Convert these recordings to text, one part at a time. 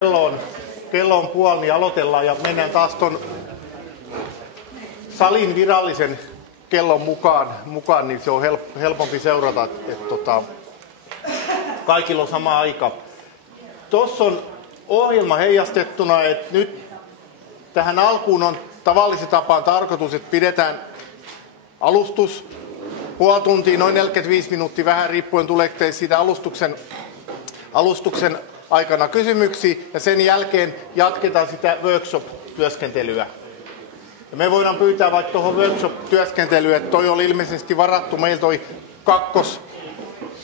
Kello on puoli, niin aloitellaan ja mennään taas ton salin virallisen kellon mukaan niin se on helpompi seurata, että kaikilla on sama aika. Tuossa on ohjelma heijastettuna, että nyt tähän alkuun on tavallisen tapaan tarkoitus, että pidetään alustus puoli tuntia, noin 45 minuuttia, vähän riippuen tuleeko siitä alustuksen aikana kysymyksiä, ja sen jälkeen jatketaan sitä workshop-työskentelyä. Ja me voidaan pyytää vaikka tuohon workshop-työskentelyyn, että toi oli ilmeisesti varattu, meillä toi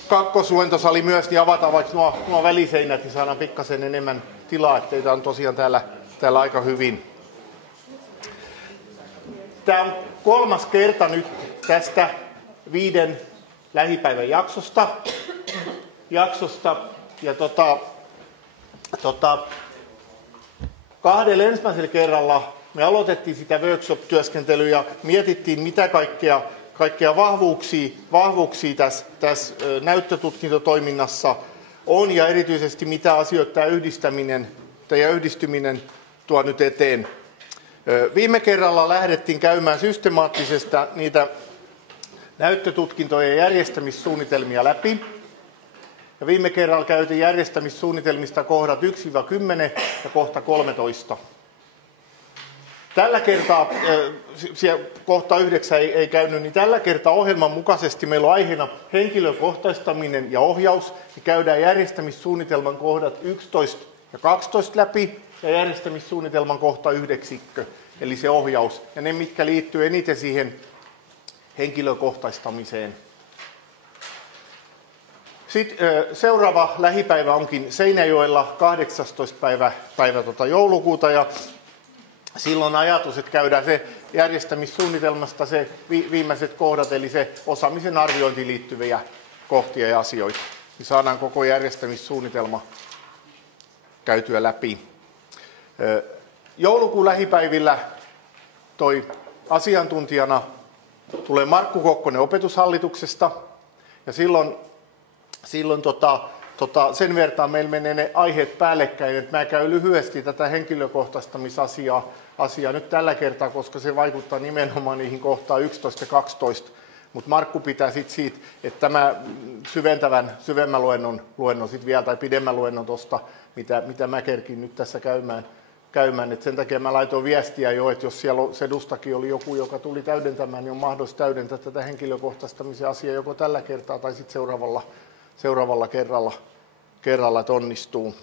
kakkosluentosali myös, niin avataan vaikka nuo väliseinät, niin saadaan pikkasen enemmän tilaa, että teitä on tosiaan täällä aika hyvin. Tämä on 3. kerta nyt tästä 5 lähipäivän jaksosta ja 2 ensimmäisellä kerralla me aloitettiin sitä workshop-työskentelyä ja mietittiin, mitä kaikkea vahvuuksia tässä näyttötutkintotoiminnassa on ja erityisesti mitä asioita tämä yhdistyminen tuo nyt eteen. Viime kerralla lähdettiin käymään systemaattisesti niitä näyttötutkintojen järjestämissuunnitelmia läpi. Ja viime kerralla käytiin järjestämissuunnitelmista kohdat 1-10 ja kohta 13. Tällä kertaa, kohta 9 ei käynyt, niin tällä kertaa ohjelman mukaisesti meillä on aiheena henkilökohtaistaminen ja ohjaus. Ja käydään järjestämissuunnitelman kohdat 11 ja 12 läpi ja järjestämissuunnitelman kohta 9, eli se ohjaus. Ja ne, mitkä liittyy eniten siihen henkilökohtaistamiseen. Sitten seuraava lähipäivä onkin Seinäjoella 18. päivä joulukuuta ja silloin ajatus, että käydään se järjestämissuunnitelmasta se viimeiset kohdat, eli se osaamisen arviointiin liittyviä kohtia ja asioita. Niin saadaan koko järjestämissuunnitelma käytyä läpi. Joulukuun lähipäivillä toi asiantuntijana tulee Markku Kokkonen Opetushallituksesta ja silloin sen verran meillä menee ne aiheet päällekkäin, että mä käyn lyhyesti tätä henkilökohtaistamisasiaa nyt tällä kertaa, koska se vaikuttaa nimenomaan niihin kohtaan 11 ja 12. Mutta Markku pitää sitten siitä, että tämä syvemmän luennon sitten vielä, tai pidemmän luennon tuosta, mitä mä kerkin nyt tässä käymään. Et sen takia mä laitoin viestiä jo, että jos siellä Sedustakin oli joku, joka tuli täydentämään, niin on mahdollista täydentää tätä henkilökohtaistamisen asiaa joko tällä kertaa tai sitten seuraavalla kerralla, että onnistuu.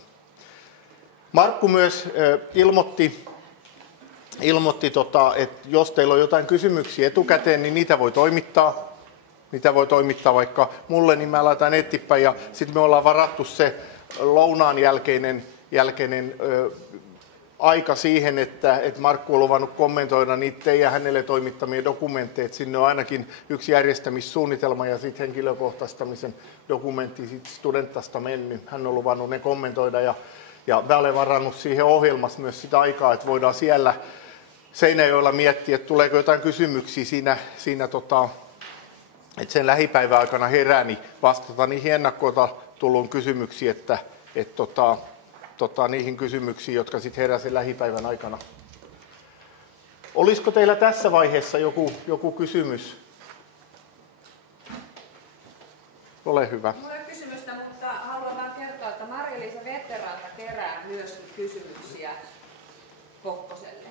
Markku myös ilmoitti, että jos teillä on jotain kysymyksiä etukäteen, niin niitä voi toimittaa. Niitä voi toimittaa vaikka mulle, niin mä laitan eteenpäin. Ja sitten me ollaan varattu se lounaan jälkeinen aika siihen, että Markku on luvannut kommentoida niitä teidän hänelle toimittamia dokumentteja. Sinne on ainakin yksi järjestämissuunnitelma ja sitten henkilökohtaistamisen dokumentti siitä Studentasta mennyt. Hän on luvannut ne kommentoida ja mä olen varannut siihen ohjelmassa myös sitä aikaa, että voidaan siellä Seinäjoella miettiä, että tuleeko jotain kysymyksiä siinä että sen lähipäivän aikana herää, niin vastata niihin ennakkoilta tullut kysymyksiin, että niihin kysymyksiin, jotka sitten herää sen lähipäivän aikana. Olisiko teillä tässä vaiheessa joku kysymys? Ole hyvä. Minulla ei ole kysymystä, mutta haluan vain kertoa, että Marja-Liisa Veteraalta kerää myöskin kysymyksiä Kokkoselle.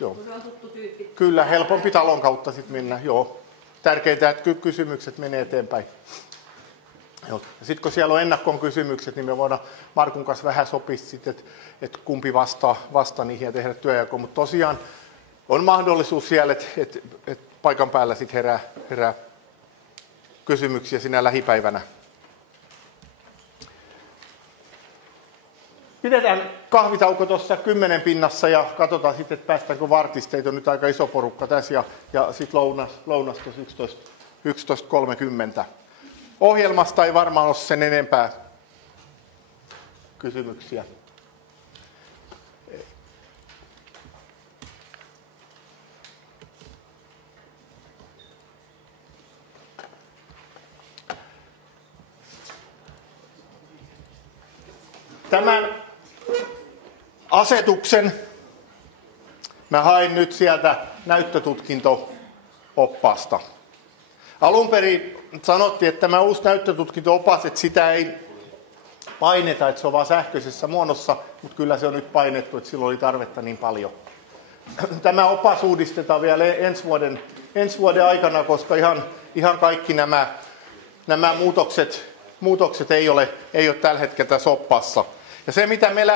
Joo. Se on tuttu tyyppi. Kyllä, helpompi talon kautta sitten mennä. Joo. Tärkeintä, että kysymykset menee eteenpäin. Sitten kun siellä on ennakkoon kysymykset, niin me voidaan Markun kanssa vähän sopia sitten, että kumpi vastaa niihin ja tehdä työjakoa. Mutta tosiaan on mahdollisuus siellä, että paikan päällä sitten herää kysymyksiä siinä lähipäivänä. Pidetään kahvitauko tuossa 10 pinnassa ja katsotaan sitten, että päästäänkö vartista. Teitä on nyt aika iso porukka tässä ja sitten lounas tuossa 11.30. Ohjelmasta ei varmaan ole sen enempää kysymyksiä. Tämän asetuksen mä hain nyt sieltä näyttötutkinto-oppaasta. Alun perin sanottiin, että tämä uusi näyttötutkinto-opas, että sitä ei paineta, että se on vain sähköisessä muodossa, mutta kyllä se on nyt painettu, että silloin oli tarvetta niin paljon. Tämä opas uudistetaan vielä ensi vuoden aikana, koska ihan kaikki nämä muutokset ei ole tällä hetkellä tässä oppaassa. Ja se, mitä me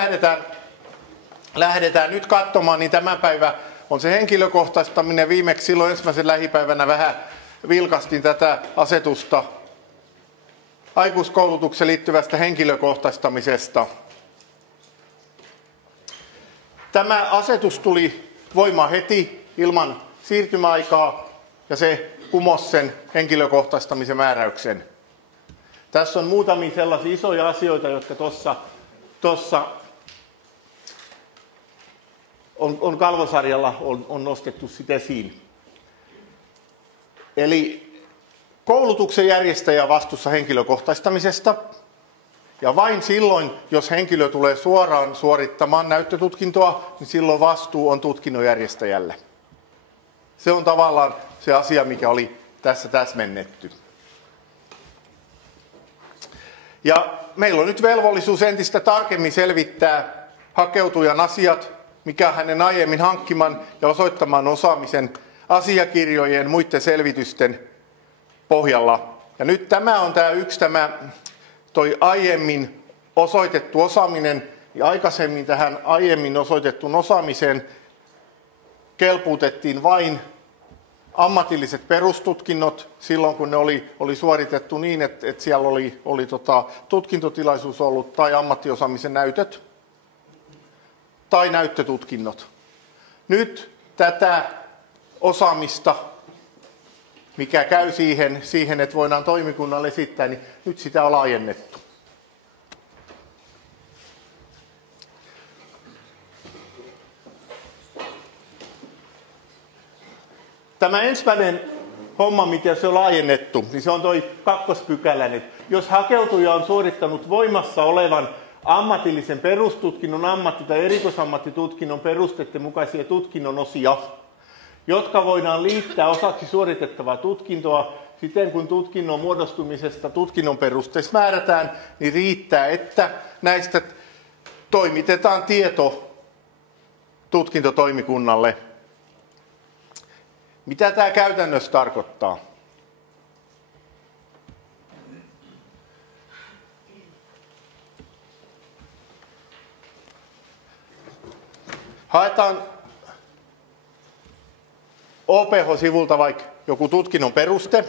lähdetään nyt katsomaan, niin tämän päivä on se henkilökohtaistaminen. Viimeksi silloin ensimmäisen lähipäivänä vähän vilkastin tätä asetusta aikuiskoulutukseen liittyvästä henkilökohtaistamisesta. Tämä asetus tuli voimaan heti ilman siirtymäaikaa ja se kumosi sen henkilökohtaistamisen määräyksen. Tässä on muutamia sellaisia isoja asioita, jotka tuossa on kalvosarjalla on nostettu sit esiin. Eli koulutuksen järjestäjä vastuussa henkilökohtaistamisesta. Ja vain silloin, jos henkilö tulee suoraan suorittamaan näyttötutkintoa, niin silloin vastuu on tutkinnon järjestäjälle. Se on tavallaan se asia, mikä oli tässä täsmennetty. Ja meillä on nyt velvollisuus entistä tarkemmin selvittää hakeutujan asiat, mikä hänen aiemmin hankkiman ja osoittaman osaamisen asiakirjojen muiden selvitysten pohjalla. Ja nyt tämä on toi aiemmin osoitettu osaaminen, ja aikaisemmin tähän aiemmin osoitettuun osaamiseen kelpuutettiin vain ammatilliset perustutkinnot silloin, kun ne oli suoritettu niin, että siellä oli tutkintotilaisuus ollut tai ammattiosaamisen näytöt tai näyttötutkinnot. Nyt tätä osaamista, mikä käy siihen, että voidaan toimikunnalle esittää, niin nyt sitä on laajennettu. Tämä ensimmäinen homma, miten se on laajennettu, niin se on toi 2. pykälä. Jos hakeutuja on suorittanut voimassa olevan ammatillisen perustutkinnon, ammatti- tai erikoisammattitutkinnon perusteiden mukaisia tutkinnon osia, jotka voidaan liittää osaksi suoritettavaa tutkintoa siten, kun tutkinnon muodostumisesta tutkinnon perusteissa määrätään, niin riittää, että näistä toimitetaan tieto tutkintotoimikunnalle. Mitä tämä käytännössä tarkoittaa? Haetaan OPH-sivulta vaikka joku tutkinnon peruste.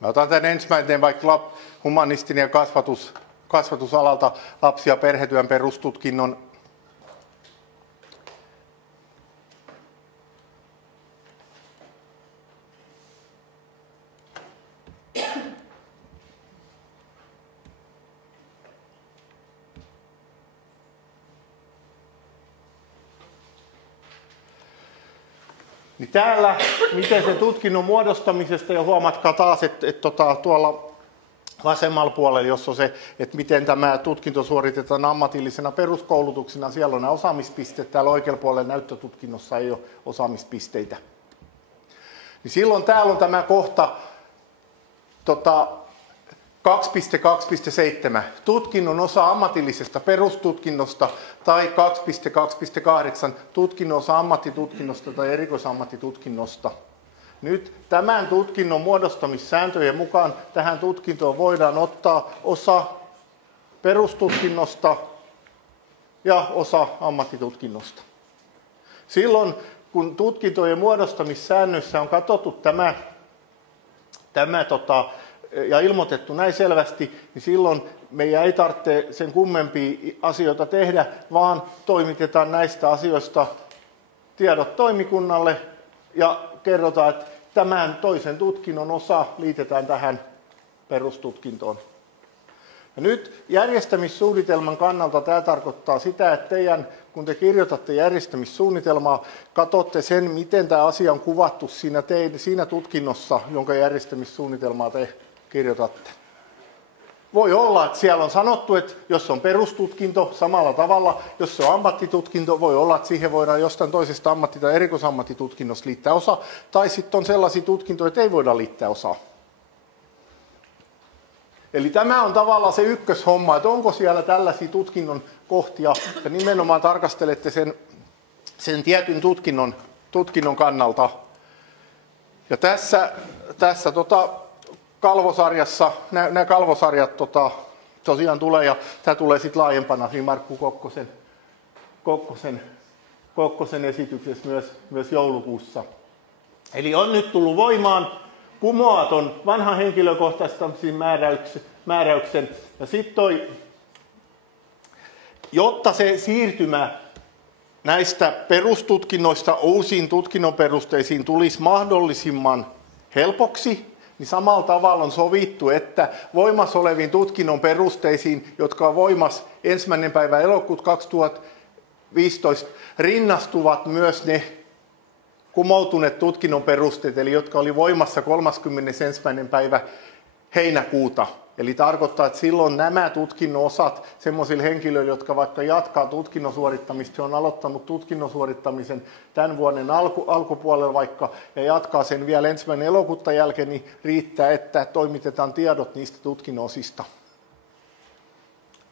Mä otan tämän ensimmäisen vaikka humanistinen ja kasvatusalalta lapsi- ja perhetyön perustutkinnon. Niin täällä, miten se tutkinnon muodostamisesta, ja huomatkaa taas, että tuolla vasemmalla puolella, jossa on se, että miten tämä tutkinto suoritetaan ammatillisena peruskoulutuksena, siellä on nämä osaamispisteet, täällä oikealla puolella näyttötutkinnossa ei ole osaamispisteitä. Niin silloin täällä on tämä kohta 2.2.7, tutkinnon osa ammatillisesta perustutkinnosta, tai 2.2.8, tutkinnon osa ammattitutkinnosta tai erikoisammattitutkinnosta. Nyt tämän tutkinnon muodostamissääntöjen mukaan tähän tutkintoon voidaan ottaa osa perustutkinnosta ja osa ammattitutkinnosta. Silloin, kun tutkintojen muodostamissäännöissä on katsottu tämä ja ilmoitettu näin selvästi, niin silloin meidän ei tarvitse sen kummempia asioita tehdä, vaan toimitetaan näistä asioista tiedot toimikunnalle ja kerrotaan, että tämän toisen tutkinnon osa liitetään tähän perustutkintoon. Ja nyt järjestämissuunnitelman kannalta tämä tarkoittaa sitä, että kun te kirjoitatte järjestämissuunnitelmaa, katsotte sen, miten tämä asia on kuvattu siinä tutkinnossa, jonka järjestämissuunnitelmaa te kirjoitatte. Voi olla, että siellä on sanottu, että jos on perustutkinto samalla tavalla, jos se on ammattitutkinto, voi olla, että siihen voidaan jostain toisesta ammatti- tai erikoisammattitutkinnosta liittää osa, tai sitten on sellaisia tutkintoja, että ei voida liittää osaa. Eli tämä on tavallaan se ykköshomma, että onko siellä tällaisia tutkinnon kohtia, ja nimenomaan tarkastelette sen tietyn tutkinnon kannalta. Ja tässä kalvosarjassa, nämä kalvosarjat tosiaan tulee, ja tämä tulee sitten laajempana siinä Markku Kokkosen esityksessä myös joulukuussa. Eli on nyt tullut voimaan kumoaton vanhan henkilökohtaistamisen määräyksen, ja sitten jotta se siirtymä näistä perustutkinnoista uusiin tutkinnon perusteisiin tulisi mahdollisimman helpoksi, niin samalla tavalla on sovittu, että voimassa oleviin tutkinnon perusteisiin, jotka on voimassa 1. päivä elokuuta 2015, rinnastuvat myös ne kumoutuneet tutkinnon perusteet, eli jotka oli voimassa 31. päivä heinäkuuta. Eli tarkoittaa, että silloin nämä tutkinnon osat sellaisille henkilöille, jotka vaikka jatkaa tutkinnon suorittamista, on aloittanut tutkinnon suorittamisen tämän vuoden alkupuolella vaikka, ja jatkaa sen vielä 1. elokuuta jälkeen, niin riittää, että toimitetaan tiedot niistä tutkinnon osista.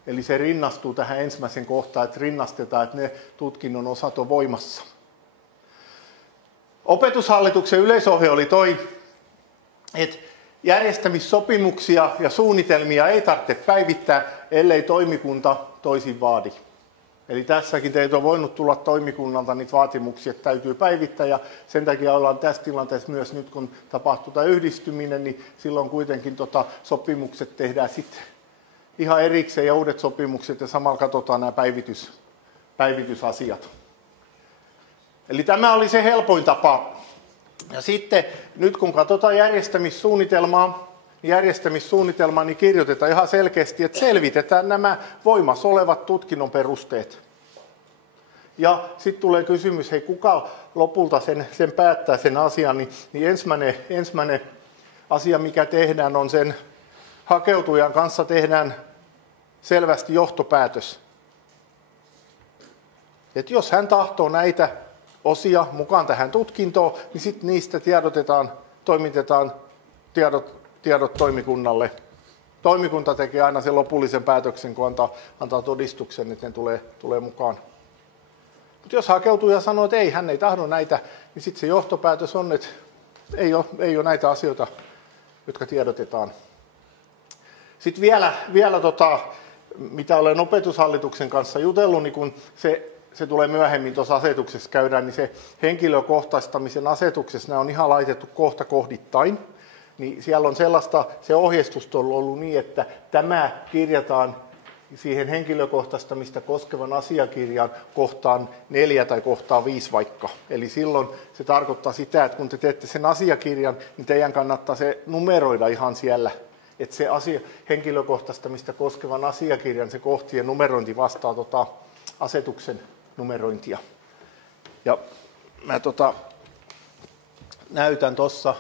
Eli se rinnastuu tähän ensimmäisen kohtaan, että rinnastetaan, että ne tutkinnon osat on voimassa. Opetushallituksen yleisohje oli että järjestämissopimuksia ja suunnitelmia ei tarvitse päivittää, ellei toimikunta toisin vaadi. Eli tässäkin teitä on voinut tulla toimikunnalta niitä vaatimuksia, että täytyy päivittää, ja sen takia ollaan tässä tilanteessa myös nyt, kun tapahtuu tämä yhdistyminen, niin silloin kuitenkin sopimukset tehdään sitten ihan erikseen ja uudet sopimukset, ja samalla katsotaan nämä päivitysasiat. Eli tämä oli se helpoin tapa. Ja sitten nyt kun katsotaan järjestämissuunnitelmaa, niin kirjoitetaan ihan selkeästi, että selvitetään nämä voimassa olevat tutkinnon perusteet. Ja sitten tulee kysymys, hei, kuka lopulta sen päättää sen asian, niin ensimmäinen asia, mikä tehdään, on sen hakeutujan kanssa tehdään selvästi johtopäätös. Että jos hän tahtoo näitä osia mukaan tähän tutkintoon, niin sitten niistä toimitetaan tiedot toimikunnalle. Toimikunta tekee aina sen lopullisen päätöksen, kun antaa todistuksen, että ne tulee mukaan. Mutta jos hakeutuja sanoo, että ei, hän ei tahdo näitä, niin sitten se johtopäätös on, että ei ole näitä asioita, jotka tiedotetaan. Sitten vielä mitä olen Opetushallituksen kanssa jutellut, niin kun se tulee myöhemmin tuossa asetuksessa käydään, niin se henkilökohtaistamisen asetuksessa nämä on ihan laitettu kohta kohdittain. Niin siellä on se ohjeistusto on ollut niin, että tämä kirjataan siihen henkilökohtaistamista koskevan asiakirjan kohtaan 4 tai kohtaan 5 vaikka. Eli silloin se tarkoittaa sitä, että kun te teette sen asiakirjan, niin teidän kannattaa se numeroida ihan siellä. Että se henkilökohtaistamista koskevan asiakirjan, se kohtien numerointi vastaa asetuksen numerointia. Ja mä näytän tuossa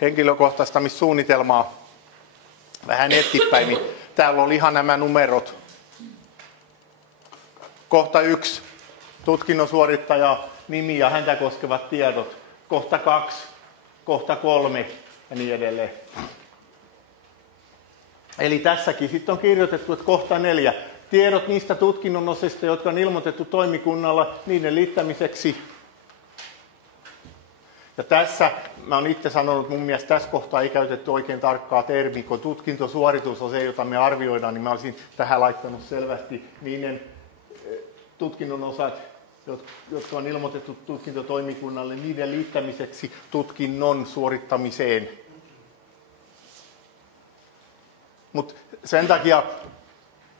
henkilökohtaistamissuunnitelmaa vähän eteenpäin, niin täällä oli ihan nämä numerot. Kohta 1, tutkinnon suorittaja, nimi ja häntä koskevat tiedot. Kohta 2, kohta 3 ja niin edelleen. Eli tässäkin sitten on kirjoitettu, että kohta 4. Tiedot niistä tutkinnon osista, jotka on ilmoitettu toimikunnalla niiden liittämiseksi. Ja tässä mä oon itse sanonut, että mun mielestä tässä kohtaa ei käytetty oikein tarkkaa termiä, kun tutkintosuoritus on se, jota me arvioidaan, niin mä olisin tähän laittanut selvästi niiden tutkinnon osat, jotka on ilmoitettu tutkintotoimikunnalle, niiden liittämiseksi tutkinnon suorittamiseen. Mutta sen takia,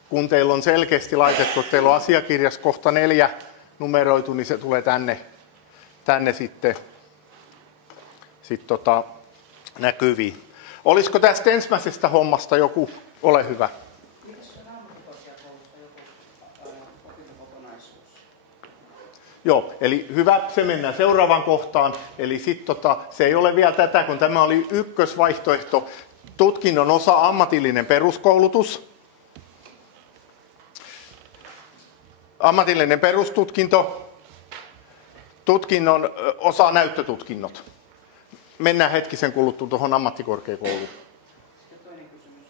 kun teillä on selkeästi laitettu, että teillä on asiakirjassa kohta 4 numeroitu, niin se tulee tänne sitten näkyviin. Olisiko tästä ensimmäisestä hommasta joku, ole hyvä? Joo, eli hyvä, se mennään seuraavaan kohtaan. Eli sitten se ei ole vielä tätä, kun tämä oli ykkösvaihtoehto, tutkinnon osa ammatillinen peruskoulutus. Ammatillinen perustutkinto, tutkinnon osa näyttötutkinnot. Mennään hetkisen kuluttua tuohon ammattikorkeakouluun. Sitten toinen kysymys.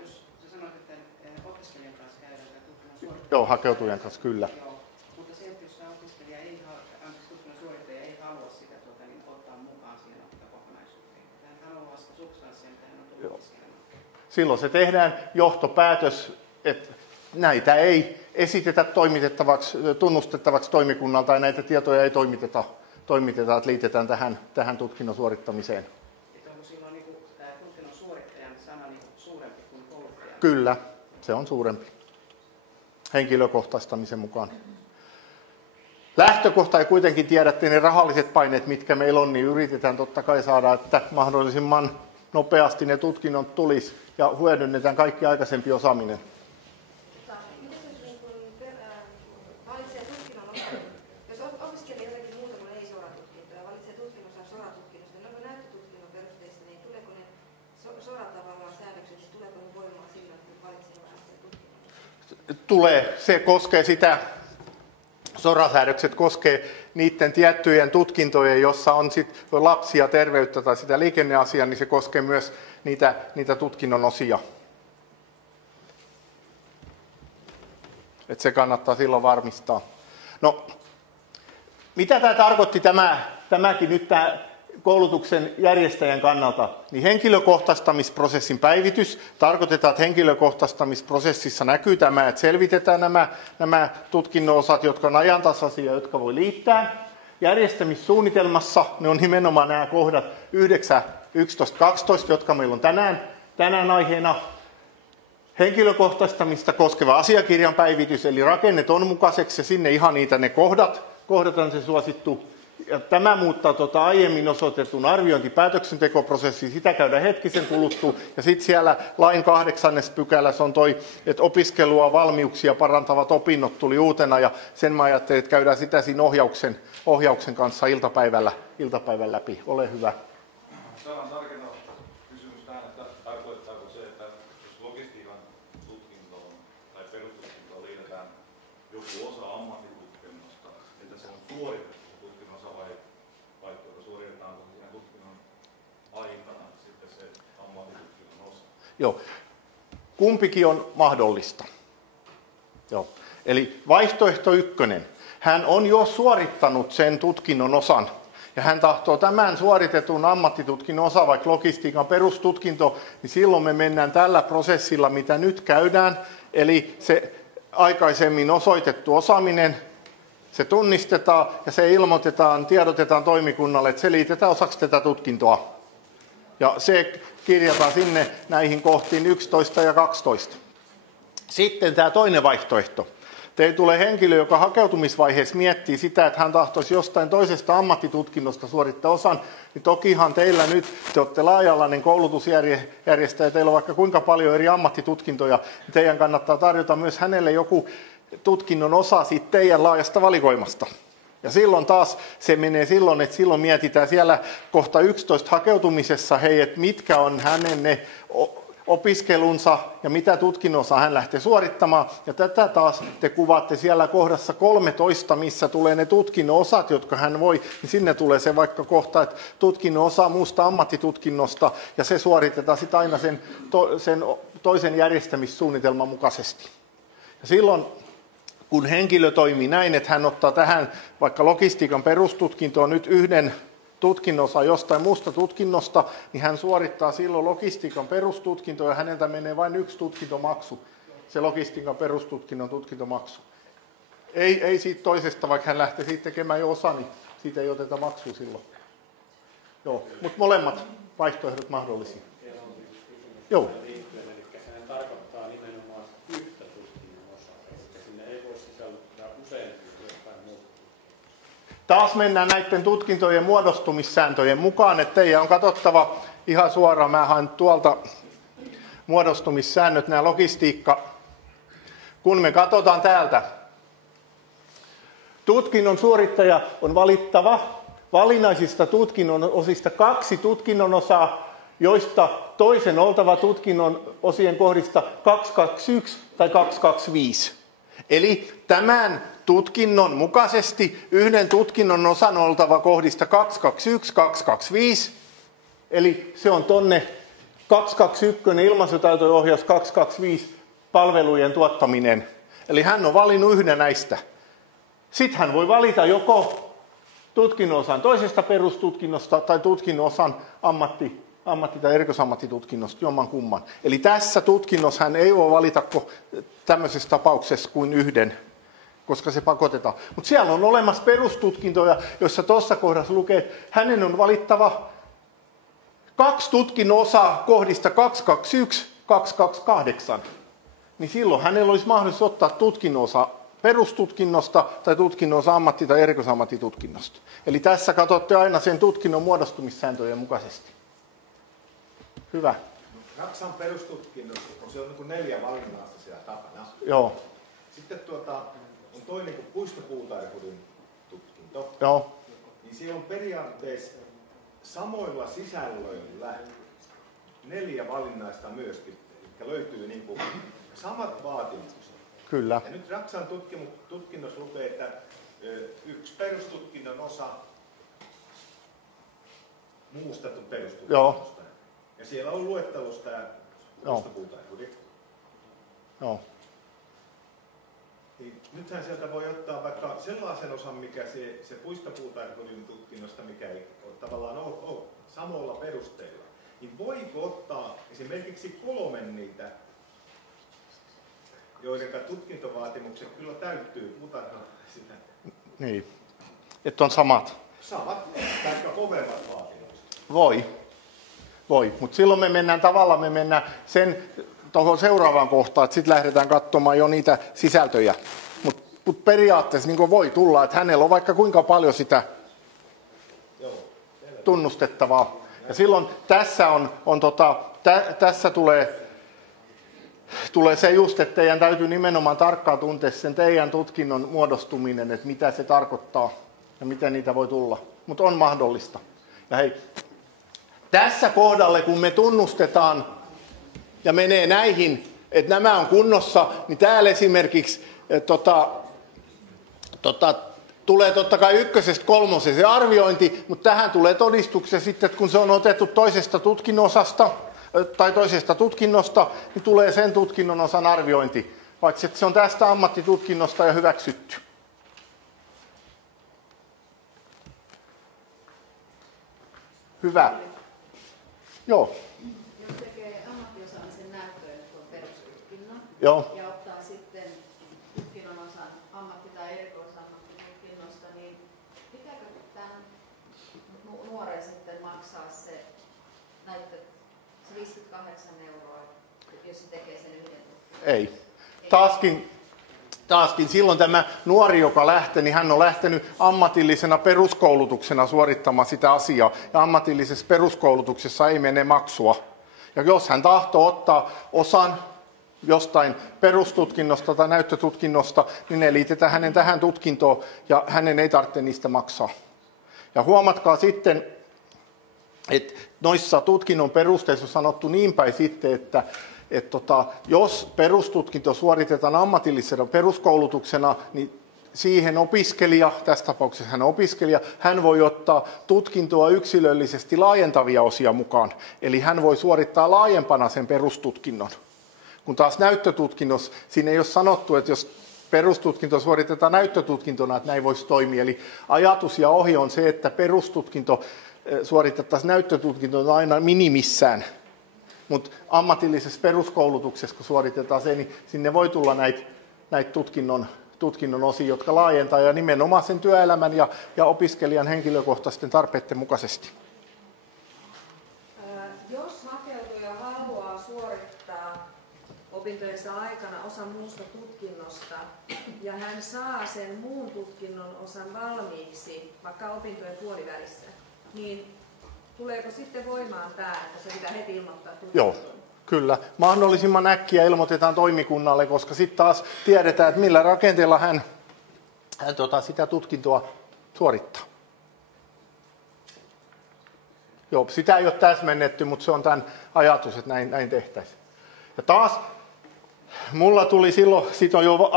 Jos sä sanoit, että opiskelijan kanssa käydään tutkinnon suorittamista. Joo, hakeutujan kanssa, kyllä. Joo, mutta se, että jos opiskelija tutkinnon suorittaja ei halua sitä ottaa mukaan siihen kokonaisuuteen. Hän haluaa vasta substanssia, mitä hän on tullut opiskelemaan. Silloin se tehdään johtopäätös, että näitä ei esitetä tunnustettavaksi toimikunnalta ja näitä tietoja ei toimiteta, että liitetään tähän tutkinnon suorittamiseen. Että onko silloin tämä tutkinnon suorittajan sana suurempi kuin kouluttajan? Kyllä, se on suurempi henkilökohtaistamisen mukaan. Lähtökohta ei kuitenkin tiedätte ne rahalliset paineet, mitkä meillä on, niin yritetään totta kai saada, että mahdollisimman nopeasti ne tutkinnot tulisi ja hyödynnetään kaikki aikaisempi osaaminen. Tulee. Se koskee sitä, SORA-säädökset koskee niiden tiettyjen tutkintojen, jossa on sit lapsia, terveyttä tai sitä liikenneasiaa, niin se koskee myös niitä tutkinnon osia. Et se kannattaa silloin varmistaa. No, mitä tämä tarkoitti tämäkin nyt koulutuksen järjestäjän kannalta, niin henkilökohtaistamisprosessin päivitys tarkoitetaan, että henkilökohtaistamisprosessissa näkyy tämä, että selvitetään nämä tutkinnon osat, jotka on ajantasaisia, jotka voi liittää. Järjestämissuunnitelmassa ne on nimenomaan nämä kohdat 9, 11, 12, jotka meillä on tänään aiheena. Henkilökohtaistamista koskeva asiakirjan päivitys, eli rakenneton mukaiseksi ja sinne ihan ne kohdat on se suosittu. Ja tämä muuttaa aiemmin osoitetun arviointipäätöksentekoprosessin, sitä käydään hetkisen kuluttua. Ja sitten siellä lain 8. pykälässä on että opiskelua, valmiuksia parantavat opinnot tuli uutena. Ja sen mä ajattelin, että käydään sitä siinä ohjauksen kanssa iltapäivän läpi. Ole hyvä. Sanan tarkentava kysymys tähän, että tarkoittaako se, että jos logistiikan tutkintoon tai perustutkintoon liitetään joku osa ammattitutkinnosta, että se on suoritettu tutkinnon osa vai suoritetaanko siinä tutkinnon aikana sitten se ammattitutkinnon osa? Joo, kumpikin on mahdollista. Joo. Eli vaihtoehto 1. Hän on jo suorittanut sen tutkinnon osan. Ja hän tahtoo tämän suoritetun ammattitutkinnon osa, vaikka logistiikan perustutkinto, niin silloin me mennään tällä prosessilla, mitä nyt käydään. Eli se aikaisemmin osoitettu osaaminen, se tunnistetaan ja se tiedotetaan toimikunnalle, että se liitetään osaksi tätä tutkintoa. Ja se kirjataan sinne näihin kohtiin 11 ja 12. Sitten tämä toinen vaihtoehto. Teille tulee henkilö, joka hakeutumisvaiheessa miettii sitä, että hän tahtoisi jostain toisesta ammattitutkinnosta suorittaa osan, niin tokihan teillä nyt, te olette laaja-alainen koulutusjärjestäjä, teillä on vaikka kuinka paljon eri ammattitutkintoja, niin teidän kannattaa tarjota myös hänelle joku tutkinnon osa siitä teidän laajasta valikoimasta. Ja silloin taas se menee silloin, että silloin mietitään siellä kohta 11 hakeutumisessa, että mitkä on hänen ne opiskelunsa ja mitä tutkinnossa hän lähtee suorittamaan. Ja tätä taas te kuvaatte siellä kohdassa 13, missä tulee ne tutkinnon osat, jotka hän voi, niin sinne tulee se vaikka kohta, että tutkinnon osa muusta ammattitutkinnosta, ja se suoritetaan sitten aina sen toisen järjestämissuunnitelman mukaisesti. Ja silloin, kun henkilö toimii näin, että hän ottaa tähän vaikka logistiikan perustutkintoon nyt yhden tutkinnosa jostain muusta tutkinnosta, niin hän suorittaa silloin logistiikan perustutkinto ja häneltä menee vain yksi tutkintomaksu, se logistiikan perustutkinnon tutkintomaksu. Ei siitä toisesta, vaikka hän lähtee siitä tekemään jo osa, niin siitä ei oteta maksua silloin. Joo, mutta molemmat vaihtoehdot mahdollisia. Joo. Sehän tarkoittaa nimenomaan yhtä tutkinnon osaa, eli sinne ei voi sisällyttää usein jotain muuta. Taas mennään näiden tutkintojen muodostumissääntöjen mukaan, että teidän on katsottava ihan suoraan. Mä haen tuolta muodostumissäännöt, nämä logistiikka. Kun me katsotaan täältä, tutkinnon suorittaja on valittava valinnaisista tutkinnon osista 2 tutkinnon osaa, joista toisen oltava tutkinnon osien kohdista 221 tai 225. Eli tämän tutkinnon mukaisesti yhden tutkinnon osan oltava kohdista 221, 225. Eli se on tonne 221 ilmaisutaito-ohjaus, 225 palvelujen tuottaminen. Eli hän on valinnut yhden näistä. Sitten hän voi valita joko tutkinnon osan toisesta perustutkinnosta tai tutkinnon osan ammatti- tai erikoisammattitutkinnosta, jomman kumman. Eli tässä tutkinnossa hän ei voi valita tämmöisessä tapauksessa kuin yhden, koska se pakotetaan. Mutta siellä on olemassa perustutkintoja, joissa tuossa kohdassa lukee, että hänen on valittava 2 tutkinnon osaa kohdista 221, 228. Niin silloin hänellä olisi mahdollisuus ottaa tutkinnon osa perustutkinnosta tai tutkinnon osa ammatti- tai erikoisammattitutkinnosta. Eli tässä katsotte aina sen tutkinnon muodostumissääntöjen mukaisesti. Hyvä. Raksan perustutkinnossa on se on niin kuin 4 valinnasta siellä takana. Joo. Sitten on toinen kuin puistopuutarhurin tutkinto. Joo. Niin siellä on periaatteessa samoilla sisällöillä 4 valinnaista myöskin, jotka löytyy niin kuin samat vaatimukset. Kyllä. Ja nyt Raksan tutkinnossa lukee, että 1 perustutkinnon osa muustettu perustutkinnosta. Ja siellä on luettelossa tämä puistopuutarhuri. Joo. Niin nythän sieltä voi ottaa vaikka sellaisen osan, mikä se puistopuutarhurin tutkinnosta, mikä ei ole tavallaan ole samoilla perusteilla. Niin voiko ottaa esimerkiksi 3 niitä, joiden tutkintovaatimukset kyllä täyttyy puutarhalla sitä? Niin. Että on samat. Samat, tai kovemmat vaatimukset. Voi. Mutta silloin me mennään sen tuohon seuraavaan kohtaan, että sitten lähdetään katsomaan jo niitä sisältöjä. Mutta periaatteessa niin voi tulla, että hänellä on vaikka kuinka paljon sitä tunnustettavaa. Ja silloin tässä tulee se just, että teidän täytyy nimenomaan tarkkaan tuntea sen teidän tutkinnon muodostuminen, että mitä se tarkoittaa ja miten niitä voi tulla. Mutta on mahdollista. Ja hei, tässä kohdalle, kun me tunnustetaan ja menee näihin, että nämä on kunnossa, niin täällä esimerkiksi tulee totta kai 1.–3. se arviointi, mutta tähän tulee todistuksia sitten, että kun se on otettu toisesta tutkinnosasta tai toisesta tutkinnosta, niin tulee sen tutkinnon osan arviointi, vaikka se on tästä ammattitutkinnosta ja hyväksytty. Hyvä. Joo. Jos tekee ammattiosaamisen näyttöön tuon perustutkinnon ja ottaa sitten tutkinnon osan ammatti- tai erikoisammattitutkinnosta, niin pitääkö tämän nuoren sitten maksaa se näyttö 58 €, jos se tekee sen yhden tutkinnon? Ei. Taaskin silloin tämä nuori, joka lähtee, niin hän on lähtenyt ammatillisena peruskoulutuksena suorittamaan sitä asiaa. Ja ammatillisessa peruskoulutuksessa ei mene maksua. Ja jos hän tahtoo ottaa osan jostain perustutkinnosta tai näyttötutkinnosta, niin ne liitetään hänen tähän tutkintoon ja hänen ei tarvitse niistä maksaa. Ja huomatkaa sitten, että noissa tutkinnon perusteissa on sanottu niin päin sitten, että jos perustutkinto suoritetaan ammatillisena peruskoulutuksena, niin siihen opiskelija, tässä tapauksessa hän on opiskelija, hän voi ottaa tutkintoa yksilöllisesti laajentavia osia mukaan. Eli hän voi suorittaa laajempana sen perustutkinnon. Kun taas näyttötutkinnossa, siinä ei ole sanottu, että jos perustutkinto suoritetaan näyttötutkintona, että näin voisi toimia. Eli ajatus ja ohje on se, että perustutkinto suoritettaisiin näyttötutkintona aina minimissään. Mutta ammatillisessa peruskoulutuksessa, kun suoritetaan se, niin sinne voi tulla näitä tutkinnon osia, jotka laajentaa ja nimenomaan sen työelämän ja opiskelijan henkilökohtaisten tarpeiden mukaisesti. Jos hakeutuja haluaa suorittaa opintojensa aikana osan muusta tutkinnosta ja hän saa sen muun tutkinnon osan valmiiksi vaikka opintojen puolivälissä, niin tuleeko sitten voimaan tämä, että se pitää heti ilmoittaa tutkintoon? Joo, kyllä. Mahdollisimman äkkiä ilmoitetaan toimikunnalle, koska sitten taas tiedetään, että millä rakenteella hän sitä tutkintoa suorittaa. Joo, sitä ei ole täsmennetty, mutta se on tämän ajatus, että näin tehtäisiin. Ja taas mulla tuli silloin, siitä on jo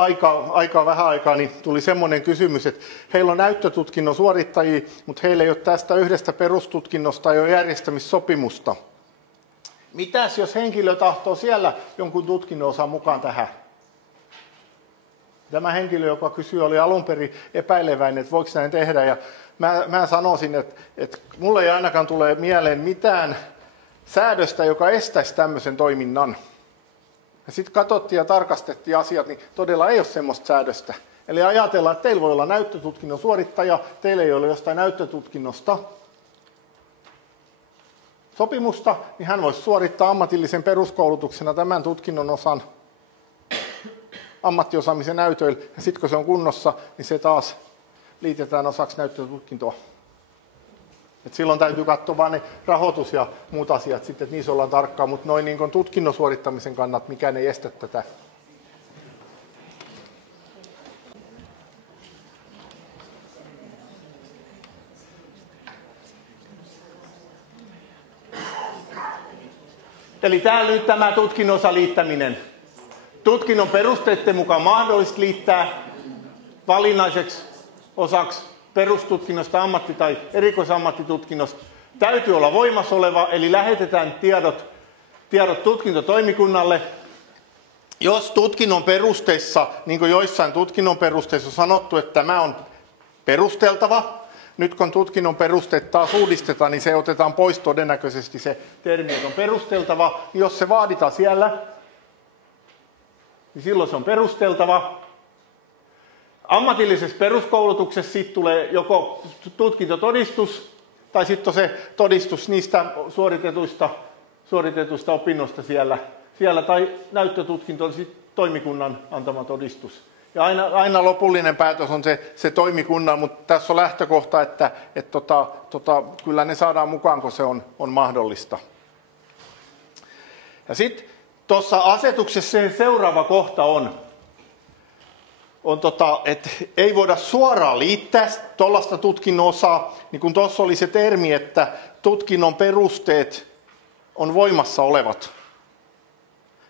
vähän aikaa, niin tuli semmoinen kysymys, että heillä on näyttötutkinnon suorittajia, mutta heillä ei ole tästä yhdestä perustutkinnosta jo järjestämissopimusta. Mitäs jos henkilö tahtoo siellä jonkun tutkinnon osan mukaan tähän? Tämä henkilö, joka kysyi, oli alun perin epäileväinen, että voiko näin tehdä. Ja mä sanoisin, että mulle ei ainakaan tule mieleen mitään säädöstä, joka estäisi tämmöisen toiminnan. Ja sitten katsottiin ja tarkastettiin asiat, niin todella ei ole semmoista säädöstä. Eli ajatellaan, että teillä voi olla näyttötutkinnon suorittaja, teillä ei ole jostain näyttötutkinnosta sopimusta, niin hän voisi suorittaa ammatillisen peruskoulutuksena tämän tutkinnon osan ammattiosaamisen näytöillä. Ja sitten kun se on kunnossa, niin se taas liitetään osaksi näyttötutkintoa. Et silloin täytyy katsoa vain ne rahoitus ja muut asiat sitten, että niissä ollaan tarkkaa, mutta noin niin tutkinnon suorittamisen kannalta mikään ei estä tätä. Eli täällä nyt tämä tutkinnon osa liittäminen. Tutkinnon perusteiden mukaan mahdollista liittää valinnaiseksi osaksi perustutkinnosta, ammatti- tai erikoisammattitutkinnosta. Täytyy olla voimassa oleva, eli lähetetään tiedot tutkintotoimikunnalle. Jos tutkinnon perusteissa, niin kuin joissain tutkinnon perusteissa on sanottu, että tämä on perusteltava, nyt kun tutkinnon perusteet taas uudistetaan, niin se otetaan pois todennäköisesti se termi, että on perusteltava. Jos se vaaditaan siellä, niin silloin se on perusteltava. Ammatillisessa peruskoulutuksessa sitten tulee joko tutkintotodistus tai sitten se todistus niistä suoritetuista opinnoista siellä tai näyttötutkinto on sitten toimikunnan antama todistus. Ja aina lopullinen päätös on se toimikunnan, mutta tässä on lähtökohta, että kyllä ne saadaan mukaan, kun se on mahdollista. Ja sitten tuossa asetuksessa se seuraava kohta on että ei voida suoraan liittää tuollaista tutkinnon osaa, niin kun tuossa oli se termi, että tutkinnon perusteet on voimassa olevat.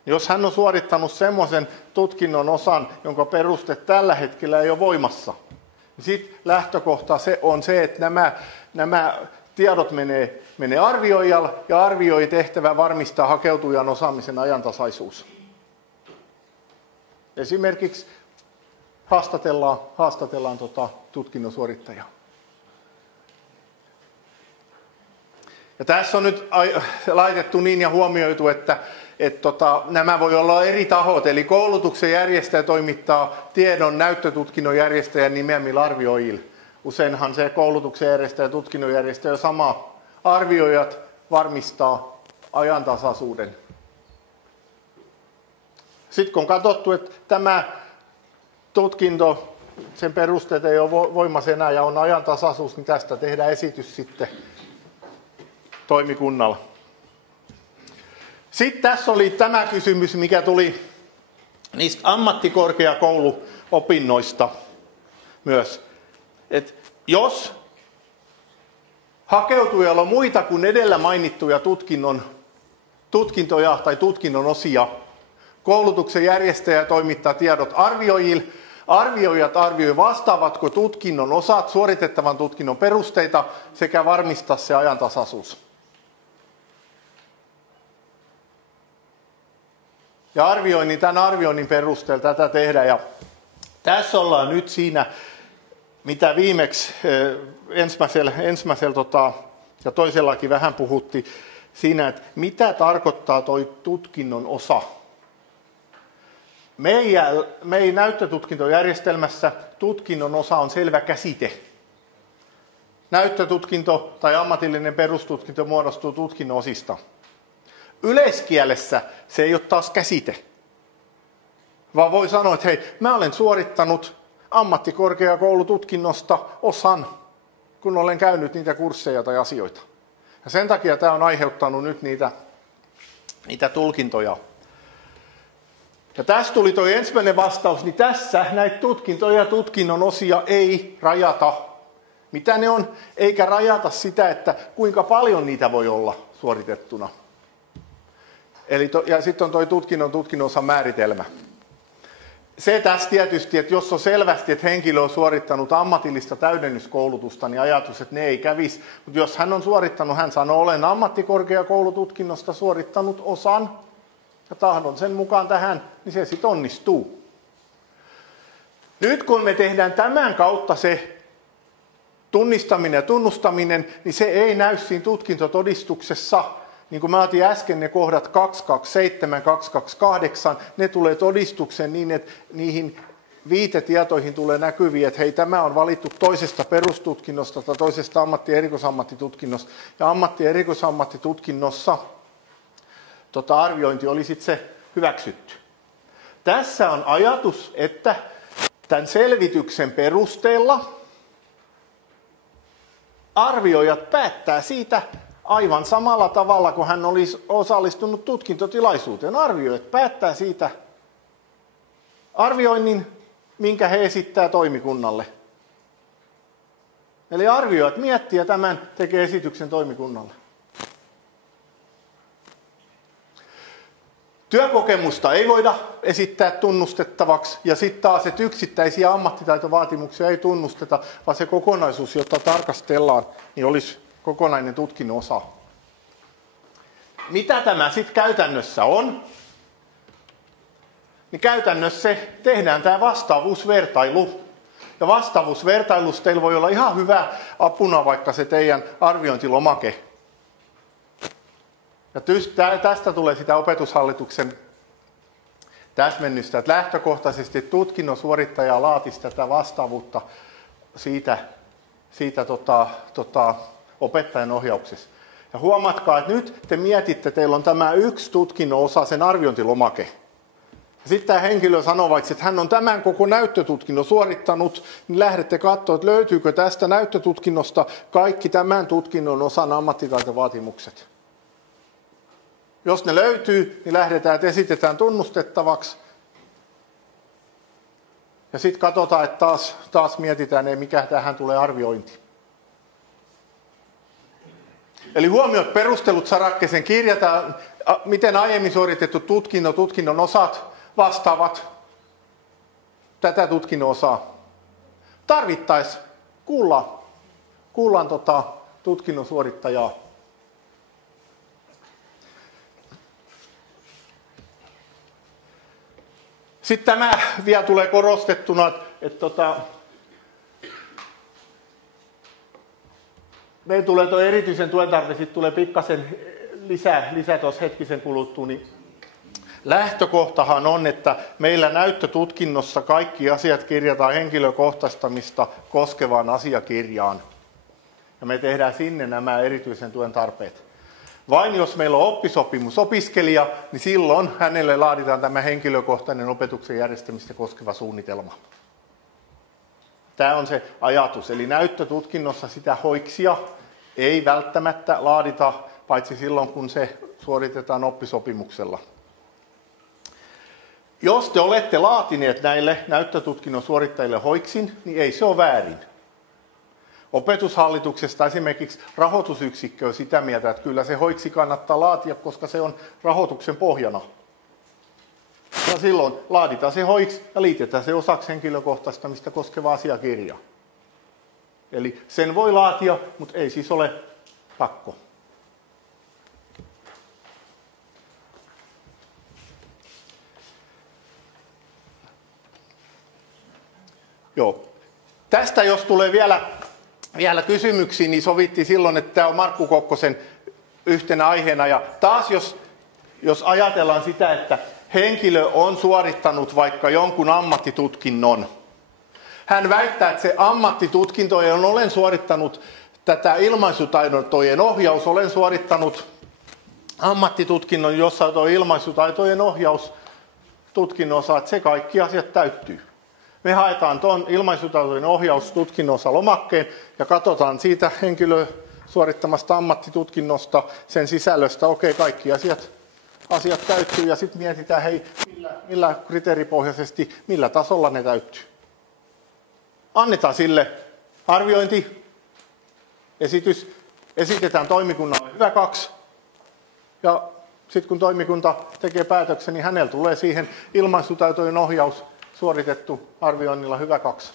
Jos hän on suorittanut semmoisen tutkinnon osan, jonka peruste tällä hetkellä ei ole voimassa, niin sitten lähtökohta on se, että nämä tiedot menee arvioijalle ja arvioi tehtävä varmistaa hakeutujan osaamisen ajantasaisuus. Esimerkiksi haastatellaan tutkinnon suorittajaa. Ja tässä on nyt laitettu niin ja huomioitu, että nämä voi olla eri tahot, eli koulutuksen järjestäjä toimittaa tiedon näyttötutkinnon järjestäjän nimeämillä arvioijilla. Useinhan se koulutuksen järjestäjä ja tutkinnon järjestäjä sama arvioijat varmistaa ajantasaisuuden. Sitten kun on katsottu, että tämä tutkinto, sen perusteet ei ole voimassa enää ja on ajantasaisuus, niin tästä tehdään esitys sitten toimikunnalla. Sitten tässä oli tämä kysymys, mikä tuli niistä ammattikorkeakouluopinnoista myös. Et jos hakeutujalla on muita kuin edellä mainittuja tutkintoja tai tutkinnon osia, koulutuksen järjestäjä toimittaa tiedot arvioijille. Arvioijat arvioi vastaavatko tutkinnon osat suoritettavan tutkinnon perusteita sekä varmistaa se ajantasaisuus. Ja tämän arvioinnin perusteella tätä tehdään. Ja Tässä ollaan nyt siinä, mitä viimeksi ensimmäisellä ja toisellakin vähän puhuttiin, siinä, että mitä tarkoittaa toi tutkinnon osa. Meidän näyttötutkintojärjestelmässä tutkinnon osa on selvä käsite. Näyttötutkinto tai ammatillinen perustutkinto muodostuu tutkinnon osista. Yleiskielessä se ei ole taas käsite, vaan voi sanoa, että hei, mä olen suorittanut ammattikorkeakoulututkinnosta osan, kun olen käynyt niitä kursseja tai asioita. Ja sen takia tämä on aiheuttanut nyt niitä tulkintoja. Ja tässä tuli tuo ensimmäinen vastaus, niin tässä näitä tutkintoja ja tutkinnon osia ei rajata. Mitä ne on? Eikä rajata sitä, että kuinka paljon niitä voi olla suoritettuna. Ja sitten on tuo tutkinnon osan määritelmä. Se tässä tietysti, että jos on selvästi, että henkilö on suorittanut ammatillista täydennyskoulutusta, niin ajatus, että ne ei kävisi. Mutta jos hän on suorittanut, hän sanoo, olen ammattikorkeakoulututkinnosta suorittanut osan ja tahdon sen mukaan tähän, niin se sitten onnistuu. Nyt kun me tehdään tämän kautta se tunnistaminen ja tunnustaminen, niin se ei näy siinä tutkintotodistuksessa. Niin kuin mä otin äsken ne kohdat 227, 228, ne tulee todistuksen niin, että niihin viitetietoihin tulee näkyviä, että hei, tämä on valittu toisesta perustutkinnosta tai toisesta ammatti- ja erikoisammattitutkinnosta. Ja ammatti- ja erikoisammattitutkinnossa arviointi oli sitten se hyväksytty. Tässä on ajatus, että tämän selvityksen perusteella arvioijat päättää siitä aivan samalla tavalla, kun hän olisi osallistunut tutkintotilaisuuteen. Arvioijat päättää siitä arvioinnin, minkä he esittää toimikunnalle. Eli arvioijat miettii ja tämän tekee esityksen toimikunnalle. Työkokemusta ei voida esittää tunnustettavaksi, ja sitten taas, että yksittäisiä ammattitaitovaatimuksia ei tunnusteta, vaan se kokonaisuus, jota tarkastellaan, niin olisi kokonainen tutkinnon osa. Mitä tämä sitten käytännössä on? Niin käytännössä tehdään tämä vastaavuusvertailu. Ja vastaavuusvertailussa teillä voi olla ihan hyvä apuna vaikka se teidän arviointilomake. Ja tästä tulee sitä opetushallituksen täsmennystä, että lähtökohtaisesti tutkinnon suorittaja laatisi tätä vastaavuutta siitä opettajan ohjauksessa. Ja huomatkaa, että nyt te mietitte, teillä on tämä yksi tutkinnon osa, sen arviointilomake. Sitten tämä henkilö sanoo vaikka, että hän on tämän koko näyttötutkinnon suorittanut, niin lähdette katsoa, että löytyykö tästä näyttötutkinnosta kaikki tämän tutkinnon osan ammattitaitovaatimukset. Jos ne löytyy, niin lähdetään, että esitetään tunnustettavaksi. Ja sitten katsotaan, että taas mietitään, mikä tähän tulee arviointi. Eli huomiot, perustelut sarakkeeseen kirjataan, miten aiemmin suoritettu tutkinnon osat vastaavat tätä tutkinnon osaa. Tarvittaessa kuullaan tutkinnon suorittajaa. Sitten tämä vielä tulee korostettuna, että meillä tulee tuo erityisen tuen tarve, sitten tulee pikkasen lisää tuossa hetkisen kuluttua, niin lähtökohtahan on, että meillä näyttötutkinnossa kaikki asiat kirjataan henkilökohtaistamista koskevaan asiakirjaan. Ja me tehdään sinne nämä erityisen tuen tarpeet. Vain jos meillä on oppisopimusopiskelija, niin silloin hänelle laaditaan tämä henkilökohtainen opetuksen järjestämistä koskeva suunnitelma. Tämä on se ajatus. Eli näyttötutkinnossa sitä hoiksia ei välttämättä laadita, paitsi silloin kun se suoritetaan oppisopimuksella. Jos te olette laatineet näille näyttötutkinnon suorittajille hoiksin, niin ei se ole väärin. Opetushallituksesta esimerkiksi rahoitusyksikkö on sitä mieltä, että kyllä se hoiksi kannattaa laatia, koska se on rahoituksen pohjana. Ja silloin laaditaan se hoiksi ja liitetään se osaksi henkilökohtaistamista koskeva asiakirja. Eli sen voi laatia, mutta ei siis ole pakko. Joo. Tästä jos tulee vielä kysymyksiä, niin sovittiin silloin, että tämä on Markku Kokkosen yhtenä aiheena. Ja taas jos ajatellaan sitä, että henkilö on suorittanut vaikka jonkun ammattitutkinnon, hän väittää, että se ammattitutkinto olen suorittanut tätä ilmaisutaitojen ohjaus, olen suorittanut ammattitutkinnon, jossa on ilmaisutaitojen ohjaus tutkinnon osa, että se kaikki asiat täyttyy. Me haetaan tuon ilmaisutaitojen ohjaustutkinnon osa lomakkeen ja katsotaan siitä henkilö suorittamasta ammattitutkinnosta, sen sisällöstä, okei, kaikki asiat täyttyy ja sitten mietitään, hei, millä kriteeripohjaisesti, millä tasolla ne täyttyy. Annetaan sille arviointi, esitys, esitetään toimikunnalle hyvä 2 ja sitten kun toimikunta tekee päätöksen, niin hänellä tulee siihen ilmaisutaitojen ohjaus suoritettu arvioinnilla hyvä 2.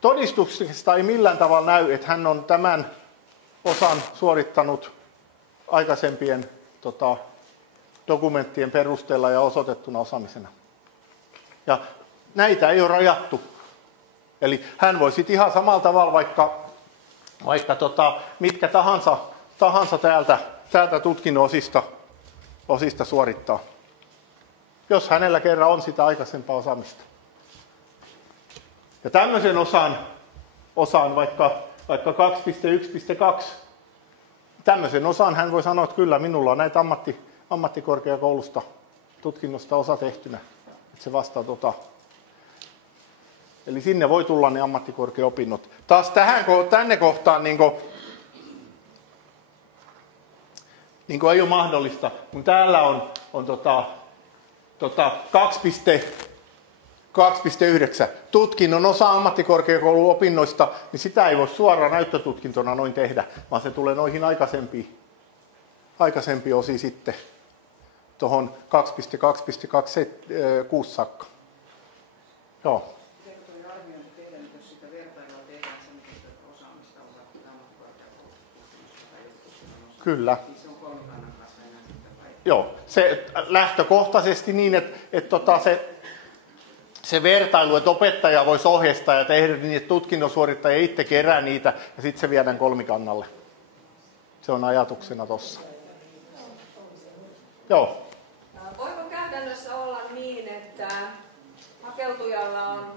Todistuksesta ei millään tavalla näy, että hän on tämän osan suorittanut aikaisempien dokumenttien perusteella ja osoitettuna osaamisena. Ja näitä ei ole rajattu. Eli hän voi sitten ihan samalla tavalla vaikka mitkä tahansa täältä tutkinnon osista suorittaa, jos hänellä kerran on sitä aikaisempaa osaamista. Ja tämmöisen osaan vaikka 2.1.2, tämmöisen osan hän voi sanoa, että kyllä minulla on näitä ammattikorkeakoulusta tutkinnosta osa tehtynä, että se vastaa Eli sinne voi tulla ne ammattikorkeaopinnot. Taas tänne kohtaan niin ei ole mahdollista, kun täällä on 2.9 tutkinnon osa ammattikorkeakouluopinnoista, niin sitä ei voi suoraan näyttötutkintona noin tehdä, vaan se tulee noihin aikaisempiin osiin sitten tuohon 2.2.26 saakka. Joo. Kyllä. Joo, se lähtökohtaisesti niin, että se vertailu, että opettaja voisi ohjeistaa ja tehdä niin, että tutkinnon suorittaja itse kerää niitä ja sitten se viedään kolmikannalle. Se on ajatuksena tossa. Joo. Voiko käytännössä olla niin, että hakeutujalla on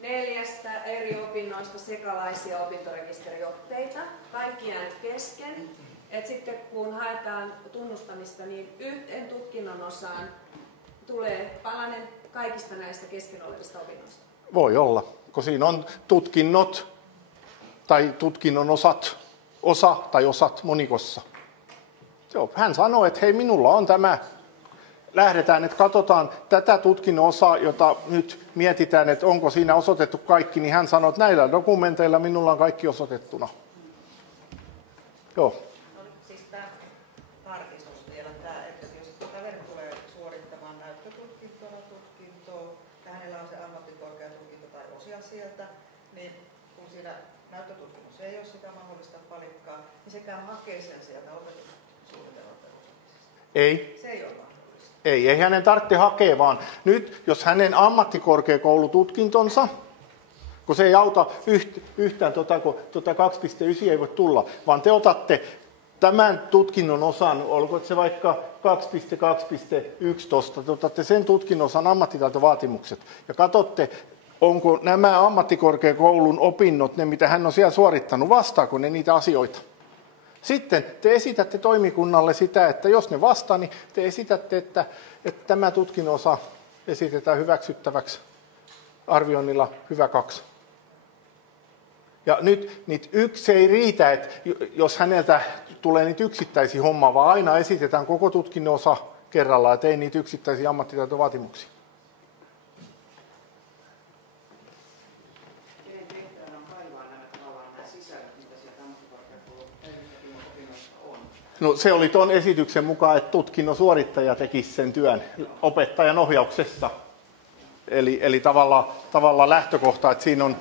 4 eri opinnoista sekalaisia opintorekisteriotteita, kaikki jäänyt kesken? Et sitten kun haetaan tunnustamista, niin yhteen tutkinnon osaan tulee palanen kaikista näistä kesken olevista opinnoista? Voi olla, kun siinä on tutkinnot tai tutkinnon osat monikossa. Joo, hän sanoo, että hei, minulla on tämä. Lähdetään, että katsotaan tätä tutkinnon osaa, jota nyt mietitään, että onko siinä osoitettu kaikki, niin hän sanoo, että näillä dokumenteilla minulla on kaikki osoitettuna. Joo. Sieltä, niin kun siinä näyttötutkimuksessa ei ole sitä mahdollista palikkaa, niin sekään hakee sen sieltä opetussuunnitelman perusopetuksesta. Ei. Se ei ole mahdollista. Ei hänen tarvitse hakea, vaan nyt jos hänen ammattikorkeakoulututkintonsa, kun se ei auta yhtään, kun 2.9 ei voi tulla, vaan te otatte tämän tutkinnon osan, olko se vaikka 2.2.11, te otatte sen tutkinnon osan ammattitaitovaatimukset ja katsotte, onko nämä ammattikorkeakoulun opinnot, ne mitä hän on siellä suorittanut, vastaako ne niitä asioita. Sitten te esitätte toimikunnalle sitä, että jos ne vastaa, niin te esitätte, että tämä tutkinnon osa esitetään hyväksyttäväksi arvioinnilla hyvä 2. Ja nyt se ei riitä, että jos häneltä tulee niitä yksittäisiä hommaa, vaan aina esitetään koko tutkinnon osa kerrallaan, että ei niitä yksittäisiä ammattitaitovaatimuksia. No se oli tuon esityksen mukaan, että tutkinnon suorittaja tekisi sen työn opettajan ohjauksessa. Eli tavallaan lähtökohta, että siinä on...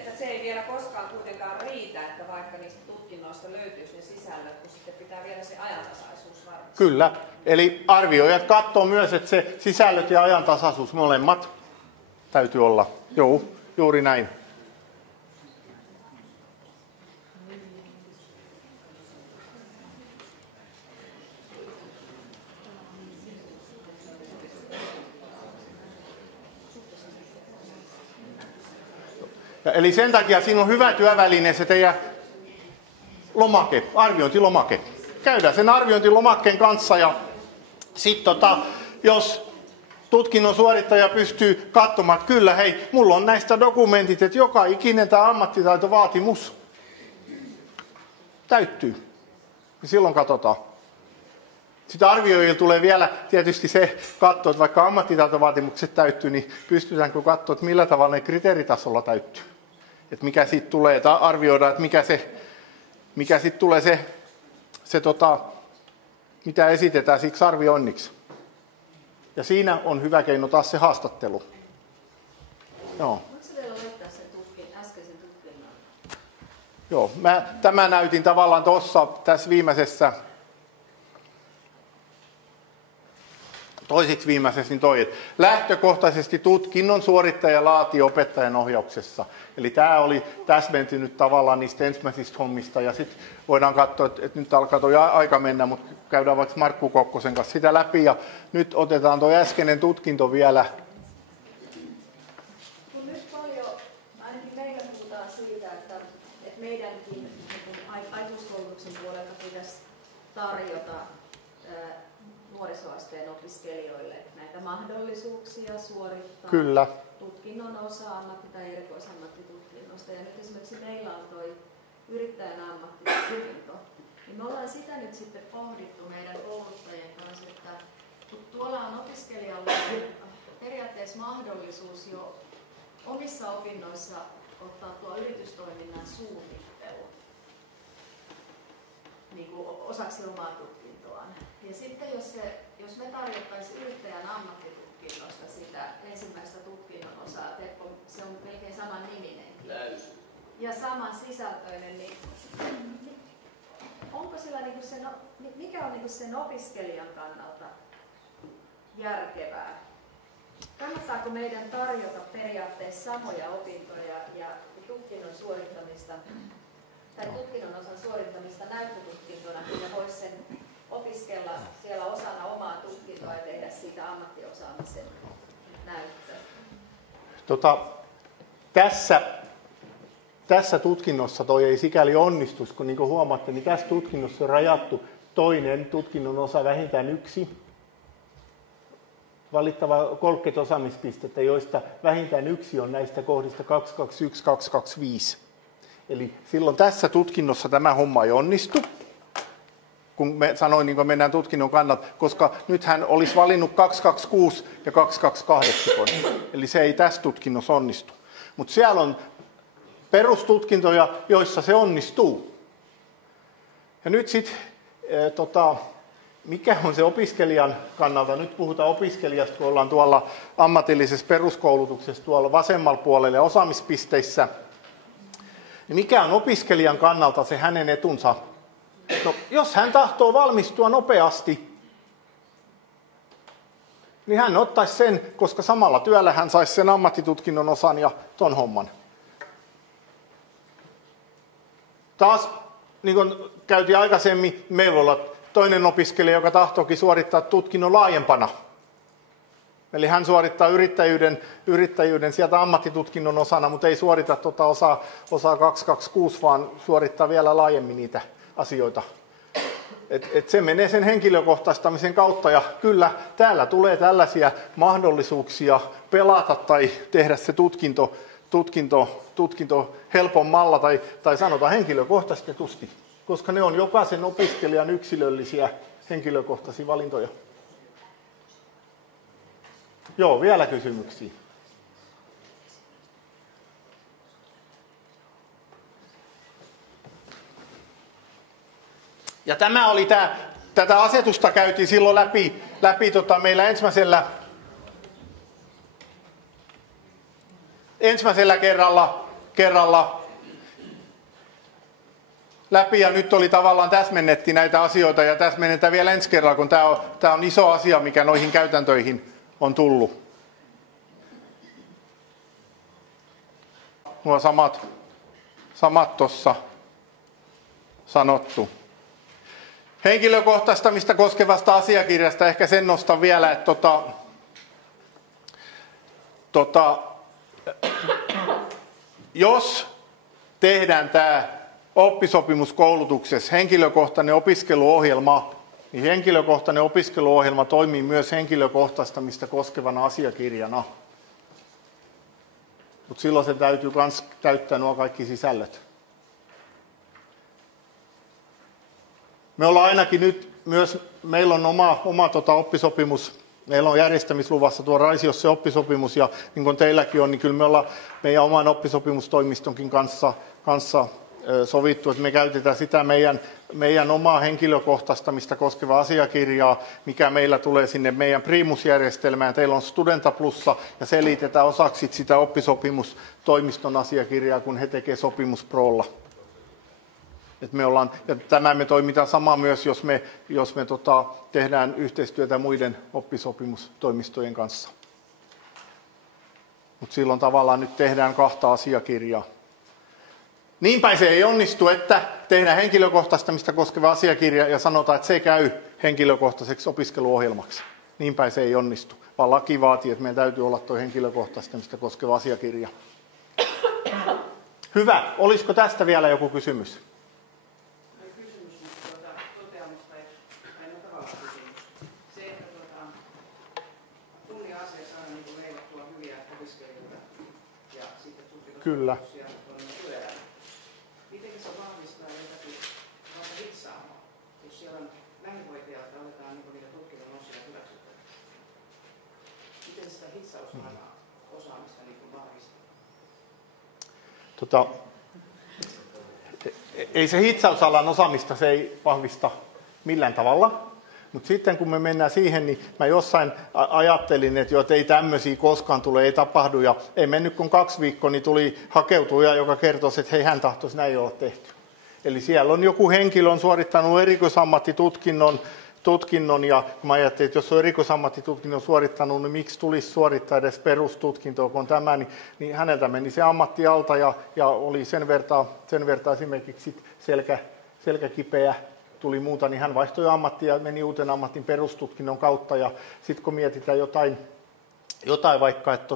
että se ei vielä koskaan kuitenkaan riitä, että vaikka niistä tutkinnoista löytyisi ne sisällöt, kun sitten pitää vielä se ajantasaisuus varmistaa. Kyllä. Eli arvioijat katsoo myös, että se sisällöt ja ajantasaisuus molemmat täytyy olla. Joo, juuri näin. Eli sen takia siinä on hyvä työväline se teidän lomake, arviointilomake. Käydään sen arviointilomakkeen kanssa ja sitten jos tutkinnon suorittaja pystyy katsomaan, että kyllä hei, mulla on näistä dokumentit, että joka ikinen tämä ammattitaitovaatimus täyttyy. Ja silloin katsotaan. Sitten arvioijilla tulee vielä tietysti se katsoa, että vaikka ammattitaitovaatimukset täyttyy, niin pystytäänkö katsoa, että millä tavalla ne kriteeritasolla täyttyy. Että mikä siitä tulee, että arvioidaan, että mikä sitten tulee se mitä esitetään siksi arvioinniksi. Ja siinä on hyvä keino taas se haastattelu. Joo. Voitko vielä laittaa sen äskeisen tutkinnon? Joo, tämä näytin tavallaan tässä viimeisessä, toiseksi viimeisessä, niin että lähtökohtaisesti tutkinnon suorittaja laati opettajan ohjauksessa. Eli tämä oli täsmentynyt tavallaan niistä ensimmäisistä hommista, ja sitten voidaan katsoa, että nyt alkaa tuo aika mennä, mutta käydään vaikka Markku Kokkosen kanssa sitä läpi, ja nyt otetaan tuo äskeinen tutkinto vielä. Kun nyt paljon, ainakin meillä puhutaan siitä, että meidänkin aikuiskoulutuksen puolelta pitäisi tarjota nuorisoasteen opiskelijoille näitä mahdollisuuksia suorittaa Kyllä. tutkinnon osa tai erikoisammattitutkinnosta. Ja nyt esimerkiksi meillä on tuo yrittäjän ammattitutkinto. Niin me ollaan sitä nyt sitten pohdittu meidän kouluttajien kanssa, että tuolla on opiskelijalla periaatteessa mahdollisuus jo omissa opinnoissa ottaa tuo yritystoiminnan suunnittelu niin kuin osaksi omaa tutkintoaan. Ja sitten jos me tarjottaisiin yrittäjän ammattitutkinnosta sitä ensimmäistä tutkinnon osaa, Teppo, se on melkein saman niminenkin. Ja saman sisältöinen, niin onko sillä niinku mikä on niinku sen opiskelijan kannalta järkevää? Kannattaako meidän tarjota periaatteessa samoja opintoja ja tutkinnon suorittamista tai tutkinnon osan suorittamista näyttötutkintona, kun ne voisi sen opiskella siellä osana omaa tutkintoa ja tehdä siitä ammattiosaamisen näyttöä? Tässä tutkinnossa toi ei sikäli onnistu, kun niin kuin huomaatte, niin tässä tutkinnossa on rajattu toinen tutkinnon osa vähintään yksi. Valittava 30 osaamispistettä, joista vähintään yksi on näistä kohdista 221, 225. Eli silloin tässä tutkinnossa tämä homma ei onnistu, kun sanoin, niin kun mennään tutkinnon kannalta, koska nyt hän olisi valinnut 226 ja 228, eli se ei tässä tutkinnossa onnistu. Mutta siellä on perustutkintoja, joissa se onnistuu. Ja nyt sitten, mikä on se opiskelijan kannalta? Nyt puhutaan opiskelijasta, kun ollaan tuolla ammatillisessa peruskoulutuksessa tuolla vasemmalla puolella ja osaamispisteissä. Niin mikä on opiskelijan kannalta se hänen etunsa? No, jos hän tahtoo valmistua nopeasti, niin hän ottaisi sen, koska samalla työllä hän saisi sen ammattitutkinnon osan ja ton homman. Taas, niin kuin käytiin aikaisemmin, meillä voi olla toinen opiskelija, joka tahtookin suorittaa tutkinnon laajempana. Eli hän suorittaa yrittäjyyden sieltä ammattitutkinnon osana, mutta ei suorita osaa 226, vaan suorittaa vielä laajemmin niitä asioita. Et se menee sen henkilökohtaistamisen kautta, ja kyllä täällä tulee tällaisia mahdollisuuksia pelata tai tehdä se tutkinto helpommalla tai sanotaan henkilökohtaistetusti, koska ne on jokaisen opiskelijan yksilöllisiä henkilökohtaisia valintoja. Joo, vielä kysymyksiä. Ja tämä oli tätä asetusta käytiin silloin läpi meillä ensimmäisellä kerralla läpi ja nyt oli tavallaan täsmennettiin näitä asioita ja täsmennetään vielä ensi kerralla, kun tämä on iso asia, mikä noihin käytäntöihin on tullut. Nuo samat tuossa sanottu. Henkilökohtaistamista koskevasta asiakirjasta ehkä sen nostan vielä, että jos tehdään tämä oppisopimuskoulutuksessa henkilökohtainen opiskeluohjelma, niin henkilökohtainen opiskeluohjelma toimii myös henkilökohtaistamista koskevana asiakirjana. Mutta silloin se täytyy myös täyttää nuo kaikki sisällöt. Me ollaan ainakin nyt myös, meillä on oma oppisopimus, meillä on järjestämisluvassa tuo Raisiossa se oppisopimus ja niin kuin teilläkin on, niin kyllä me ollaan meidän oman oppisopimustoimistonkin kanssa sovittu, että me käytetään sitä meidän omaa henkilökohtaistamista koskevaa asiakirjaa, mikä meillä tulee sinne meidän Primus-järjestelmään. Teillä on Studenta Plussa ja se liitetään osaksi sitä oppisopimustoimiston asiakirjaa, kun he tekevät Sopimus Prolla. Et tämä me toimitaan sama myös, jos me tehdään yhteistyötä muiden oppisopimustoimistojen kanssa. Mutta silloin tavallaan nyt tehdään 2 asiakirjaa. Niin päin se ei onnistu, että tehdään henkilökohtaistamista koskeva asiakirja ja sanotaan, että se käy henkilökohtaiseksi opiskeluohjelmaksi. Niin päin se ei onnistu, vaan laki vaatii, että meidän täytyy olla tuo henkilökohtaistamista koskeva asiakirja. Hyvä. Olisiko tästä vielä joku kysymys? Kyllä. Miten se vahvistaa jotakin vaikka hitsaamaan, jos siellä on lähihoitajalta aletaan niitä tutkinnon osia hyväksyttäväksi? Miten sitä hitsausalan osaamista vahvistaa? Ei se hitsausalan osaamista se ei vahvista millään tavalla. Mutta sitten kun me mennään siihen, niin mä jossain ajattelin, että ei tämmöisiä koskaan tule, ei tapahdu. Ja ei mennyt kun 2 viikkoa, niin tuli hakeutuja, joka kertoi, että hei, hän tahtoisi näin olla tehty. Eli siellä on joku henkilö on suorittanut erikoisammattitutkinnon ja mä ajattelin, että jos on erikoisammattitutkinnon suorittanut, niin miksi tulisi suorittaa edes perustutkintoa, kun on tämä, niin häneltä meni se ammatti alta ja oli sen verran esimerkiksi selkäkipeä. Tuli muuta, niin hän vaihtoi ammattia ja meni uuden ammatin perustutkinnon kautta. Ja sitten kun mietitään jotain vaikka, että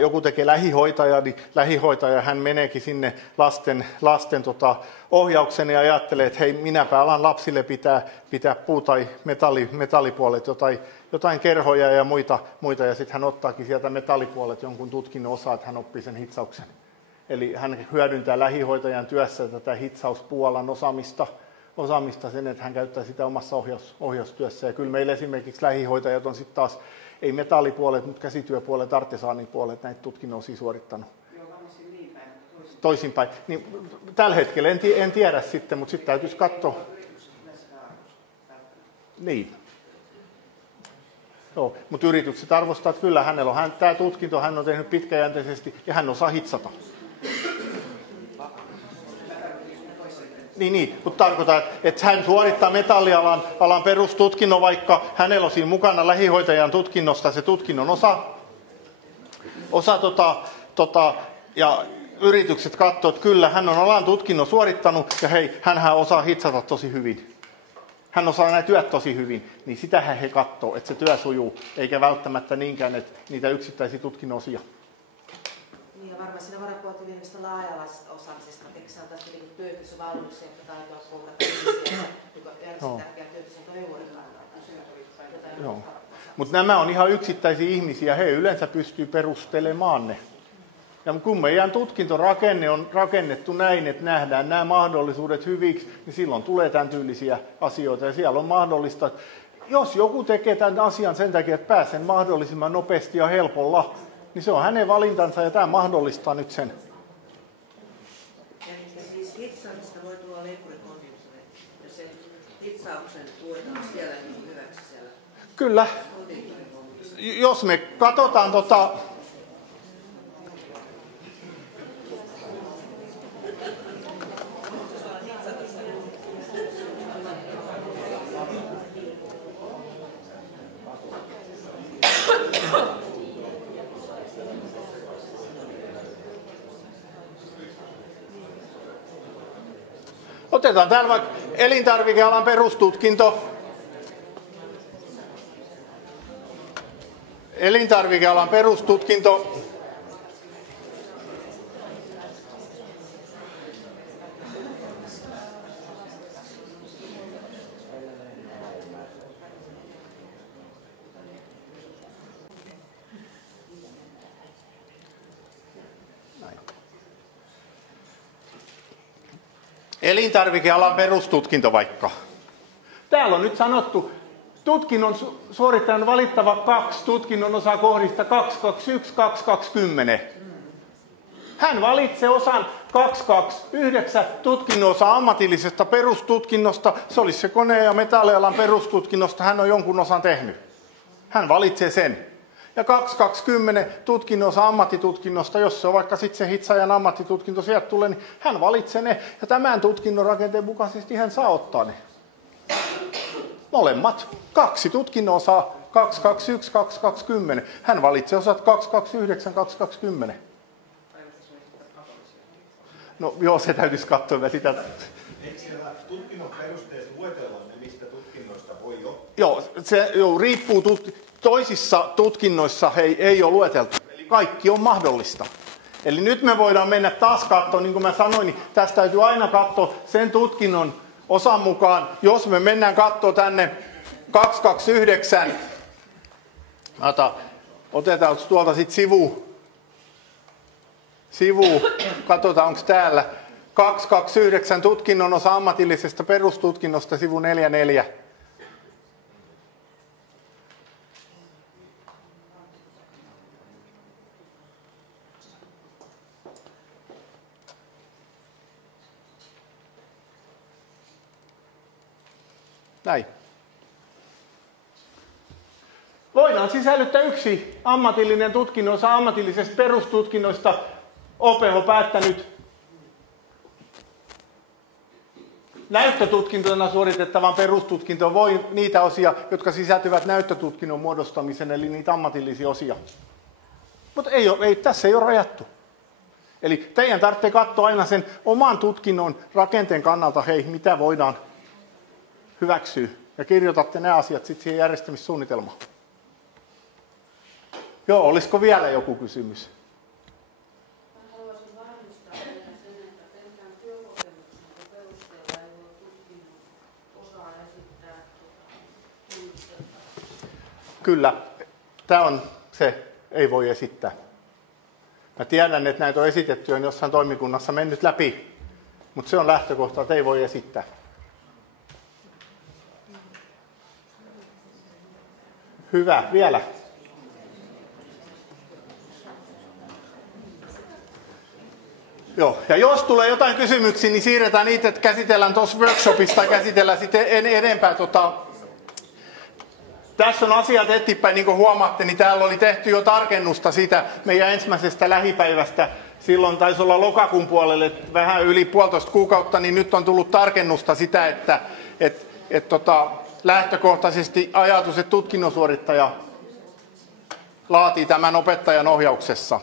joku tekee lähihoitaja, niin lähihoitaja hän meneekin sinne lasten ohjauksen ja ajattelee, että hei, minäpä alan lapsille pitää puu- tai metallipuolet, jotain kerhoja ja muita. Ja sitten hän ottaakin sieltä metallipuolet jonkun tutkinnon osaa, että hän oppii sen hitsauksen. Eli hän hyödyntää lähihoitajan työssä tätä hitsauspuolan osaamista sen, että hän käyttää sitä omassa ohjaustyössä. Ja kyllä meillä esimerkiksi lähihoitajat on sitten taas, ei metallipuolet, mutta käsityöpuolet, artesaanipuolet näitä tutkinnon osia suorittanut. Joo, varmasti niin päin, mutta toisinpäin. Niin, tällä hetkellä en tiedä sitten, mutta sitten täytyisi katsoa. Niin. Joo, mutta yritykset arvostaa, että kyllä hänellä on tämä tutkinto, hän on tehnyt pitkäjänteisesti ja hän osaa hitsata. Niin, mutta tarkoitan, että hän suorittaa metallialan perustutkinnon, vaikka hänellä on siinä mukana lähihoitajan tutkinnosta se tutkinnon osa ja yritykset katsoo, että kyllä hän on alan tutkinnon suorittanut ja hei, hänhän osaa hitsata tosi hyvin. Hän osaa nämä työt tosi hyvin, niin sitähän he katsoo, että se työ sujuu, eikä välttämättä niinkään, että niitä yksittäisiä tutkinnon osia. Niin ja varmaan siinä varapuolta viimeistä laaja-alaisesta osaamisesta, eikö se on tästä työkykyvalmiuksia, jotka taitoa kohdata ihmisiä, joka on järjestää tärkeää työkykyvalmiuksia toivuuden. Mutta nämä on ihan yksittäisiä ihmisiä, he yleensä pystyy perustelemaan ne. Ja kun meidän tutkintorakenne on rakennettu näin, että nähdään nämä mahdollisuudet hyviksi, niin silloin tulee tämän tyylisiä asioita. Ja siellä on mahdollista, että jos joku tekee tämän asian sen takia, että pääsen mahdollisimman nopeasti ja helpolla, niin se on hänen valintansa ja tämä mahdollistaa nyt sen. Ja siis hitsaamista voi tulla leikurikondiukselle, jos sen hitsauksen tuetaan siellä niin hyväksi siellä. Kyllä. Jos me katsotaan Otetaan täällä vaikka elintarvikealan perustutkinto. Elintarvikealan perustutkinto. Elintarvikealan perustutkinto vaikka. Täällä on nyt sanottu, tutkinnon suorittajan valittava 2 tutkinnon osakohdista 221, 220. Hän valitsee osan 229 tutkinnon osa ammatillisesta perustutkinnosta. Se olisi se kone- ja metallialan perustutkinnosta. Hän on jonkun osan tehnyt. Hän valitsee sen. Ja 220 tutkinnon osa ammattitutkinnosta, jos se on vaikka sitten se hitsaajan ammattitutkinto sieltä tulee, niin hän valitsee ne. Ja tämän tutkinnon rakenteen mukaisesti hän saa ottaa ne. Molemmat. 2 tutkinnon osaa, 221, 220. Hän valitsee osat 229, 220. No joo, se täytyisi katsoa sitä. Eikö siellä tutkinnon perusteessa luetella ne, mistä tutkinnoista voi ottaa? Joo, se riippuu. Toisissa tutkinnoissa ei ole lueteltu. Eli kaikki on mahdollista. Eli nyt me voidaan mennä taas katsomaan, niin kuin mä sanoin, niin tästä täytyy aina katsoa sen tutkinnon osan mukaan. Jos me mennään katsoa tänne 229, otetaan tuolta sitten sivu, katsotaan onko täällä 229 tutkinnon osa ammatillisesta perustutkinnosta, sivu 44. Näin. Voidaan sisällyttää 1 ammatillinen tutkinnon osa ammatillisesta perustutkinnosta. OPH päättänyt näyttötutkintona suoritettavan perustutkintoon voi niitä osia, jotka sisältyvät näyttötutkinnon muodostamiseen, eli niitä ammatillisia osia. Mutta tässä ei ole rajattu. Eli teidän tarvitsee katsoa aina sen oman tutkinnon rakenteen kannalta, hei, mitä voidaan hyväksyä. Ja kirjoitatte ne asiat sitten siihen järjestämissuunnitelmaan. Joo, olisiko vielä joku kysymys? Mä haluaisin varmistaa vielä sen, että pelkään työkokemuksen perusteella ei voi tutkinnon osaa esittää tunnusteltavasti. Kyllä, tämä on se, ei voi esittää. Mä tiedän, että näitä on esitetty, on jossain toimikunnassa mennyt läpi, mutta se on lähtökohta, että ei voi esittää. Hyvä, vielä. Joo, ja jos tulee jotain kysymyksiä, niin siirretään niitä, että käsitellään tuossa workshopissa tai käsitellään sitten enempää. Tässä on asiat eteenpäin, niin kuin huomaatte, niin täällä oli tehty jo tarkennusta siitä meidän ensimmäisestä lähipäivästä. Silloin taisi olla lokakuun puolelle vähän yli 1,5 kuukautta, niin nyt on tullut tarkennusta sitä, että lähtökohtaisesti ajatus, että tutkinnon suorittaja laatii tämän opettajan ohjauksessa.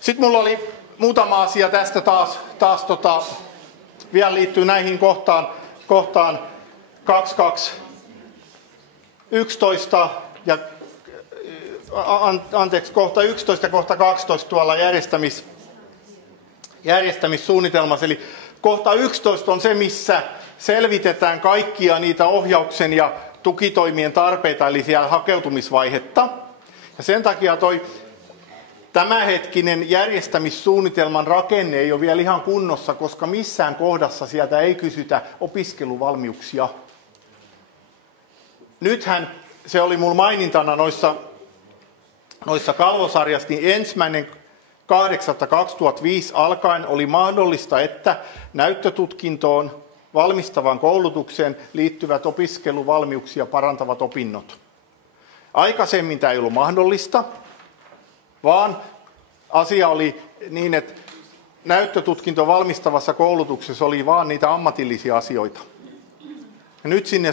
Sitten mulla oli muutama asia tästä taas vielä liittyy näihin kohtaan 2211 ja kohta 11 ja kohta 12 tuolla järjestämissuunnitelmassa. Eli kohta 11 on se, missä selvitetään kaikkia niitä ohjauksen ja tukitoimien tarpeita, eli siellä hakeutumisvaihetta. Ja sen takia tämänhetkinen järjestämissuunnitelman rakenne ei ole vielä ihan kunnossa, koska missään kohdassa sieltä ei kysytä opiskeluvalmiuksia. Nythän se oli mulla mainintana noissa kalvosarjassa, niin 1.8.2005 alkaen oli mahdollista, että näyttötutkintoon valmistavaan koulutukseen liittyvät opiskeluvalmiuksia parantavat opinnot. Aikaisemmin tämä ei ollut mahdollista, vaan asia oli niin, että näyttötutkinto valmistavassa koulutuksessa oli vaan niitä ammatillisia asioita. Ja nyt sinne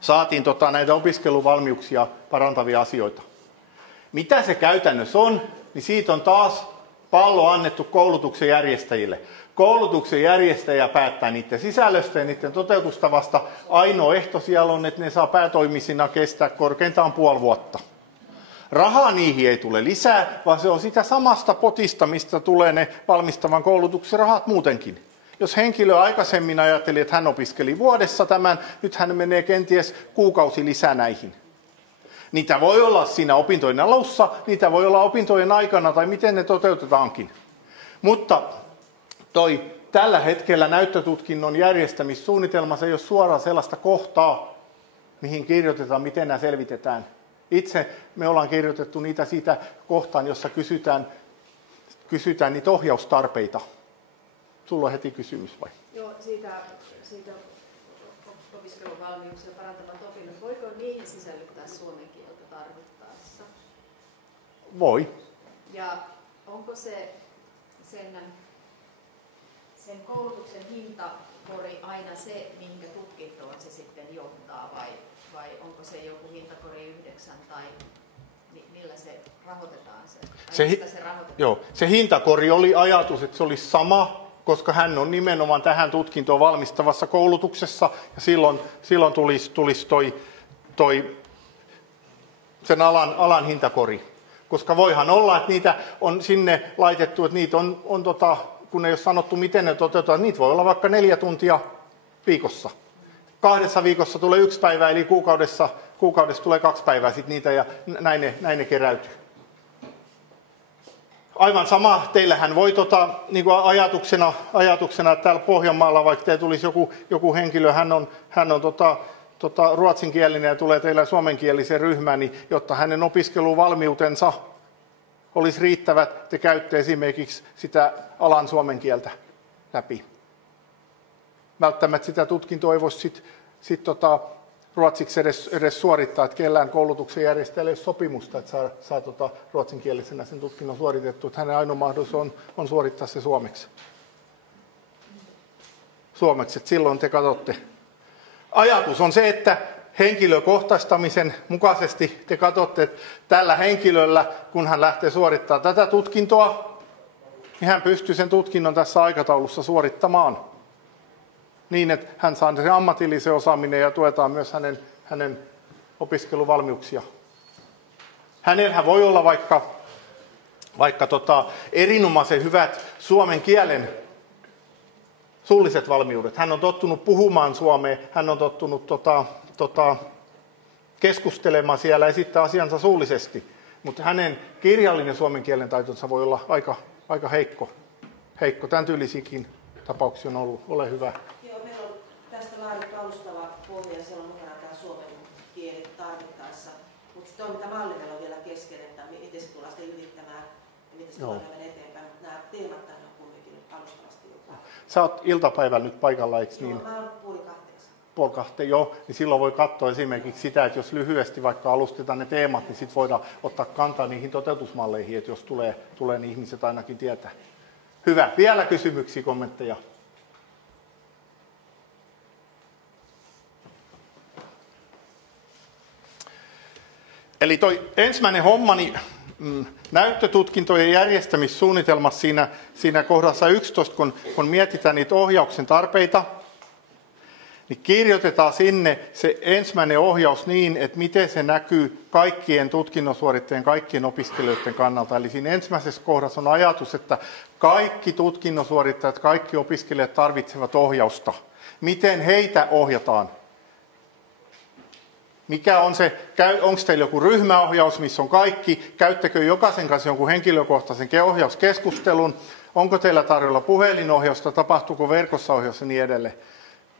saatiin näitä opiskeluvalmiuksia parantavia asioita. Mitä se käytännössä on? niin siitä on taas pallo annettu koulutuksen järjestäjille. Koulutuksen järjestäjä päättää niiden sisällöstä ja niiden toteutustavasta. Ainoa ehto siellä on, että ne saa päätoimisina kestää korkeintaan puoli vuotta. Rahaa niihin ei tule lisää, vaan se on sitä samasta potista, mistä tulee ne valmistavan koulutuksen rahat muutenkin. Jos henkilö aikaisemmin ajatteli, että hän opiskeli vuodessa tämän, nyt hän menee kenties kuukausi lisää näihin. Niitä voi olla siinä opintojen alussa, niitä voi olla opintojen aikana tai miten ne toteutetaankin. Mutta tällä hetkellä näyttötutkinnon järjestämissuunnitelmassa ei ole suoraan sellaista kohtaa, mihin kirjoitetaan, miten nämä selvitetään. Itse me ollaan kirjoitettu niitä siitä kohtaan, jossa kysytään niitä ohjaustarpeita. Sulla on heti kysymys vai? Joo, siitä opiskeluvalmiuksia parantavat opinnot. Voiko niihin sisällyttää suomen kieltä tarvittaessa? Voi. Ja onko se sen koulutuksen hintakori aina se, minkä tutkintoon se sitten johtaa, vai onko se joku hintakori 9 tai millä se rahoitetaan se hintakori oli ajatus, että se olisi sama, koska hän on nimenomaan tähän tutkintoon valmistavassa koulutuksessa ja silloin tulisi toi sen alan hintakori. Koska voihan olla, että niitä on sinne laitettu, että niitä on kun ei ole sanottu, miten ne toteutetaan, niitä voi olla vaikka 4 tuntia viikossa. 2 viikossa tulee 1 päivä, eli kuukaudessa tulee 2 päivää sitten niitä, ja näin ne keräytyy. Aivan sama, teillähän voi niin kuin ajatuksena, että täällä Pohjanmaalla, vaikka teillä tulisi joku henkilö, hän on ruotsinkielinen ja tulee teillä suomenkieliseen ryhmään, niin jotta hänen opiskeluvalmiutensa olisi riittävät, te käytte esimerkiksi sitä alan suomen kieltä läpi. Välttämättä sitä tutkintoa ei voi ruotsiksi edes suorittaa, että kellään koulutuksen järjestäjällä ei ole sopimusta, että saa ruotsinkielisenä sen tutkinnon suoritettu, että hänen ainoa mahdollisuus on suorittaa se suomeksi. Että silloin te katsotte. Ajatus on se, että henkilökohtaistamisen mukaisesti te katsotte, että tällä henkilöllä, kun hän lähtee suorittamaan tätä tutkintoa, niin hän pystyy sen tutkinnon tässä aikataulussa suorittamaan niin, että hän saa sen ammatillisen osaaminen ja tuetaan myös hänen opiskeluvalmiuksia. Hänellä voi olla vaikka erinomaisen hyvät suomen kielen suulliset valmiudet. Hän on tottunut puhumaan suomea, hän on tottunut keskustelemaan siellä, esittää asiansa suullisesti, mutta hänen kirjallinen suomen kielen taitonsa voi olla aika heikko. Tämän tyylisikin tapauksia on ollut. Ole hyvä. Joo, meillä on tästä laadittu alustava pohja ja siellä on mukana tämä suomen kieli tarvittaessa, mutta se toimintamalli meillä on vielä kesken, että miten se tullaan sitten yrittämään ja miten se tullaan mennä eteenpäin, mutta nämä teemat tänne on kumminkin nyt alustavasti jotain. Sä oot iltapäivällä nyt paikalla, eikö niin? Joo, mä oon 1:30. Joo, niin silloin voi katsoa esimerkiksi sitä, että jos lyhyesti vaikka alustetaan ne teemat, niin sitten voidaan ottaa kantaa niihin toteutusmalleihin, että jos tulee niin ihmiset ainakin tietää. Hyvä. Vielä kysymyksiä, kommentteja? Eli toi ensimmäinen homma, niin näyttötutkintojen järjestämissuunnitelmassa siinä kohdassa 11, kun mietitään niitä ohjauksen tarpeita, niin kirjoitetaan sinne se ensimmäinen ohjaus niin, että miten se näkyy kaikkien tutkinnon suorittajien, kaikkien opiskelijoiden kannalta. Eli siinä ensimmäisessä kohdassa on ajatus, että kaikki tutkinnon suorittajat, kaikki opiskelijat tarvitsevat ohjausta. Miten heitä ohjataan? Mikä on se, onko teillä joku ryhmäohjaus, missä on kaikki? Käyttekö jokaisen kanssa jonkun henkilökohtaisen ohjauskeskustelun? Onko teillä tarjolla puhelinohjausta? Tapahtuuko verkossa ohjaus ja niin edelleen?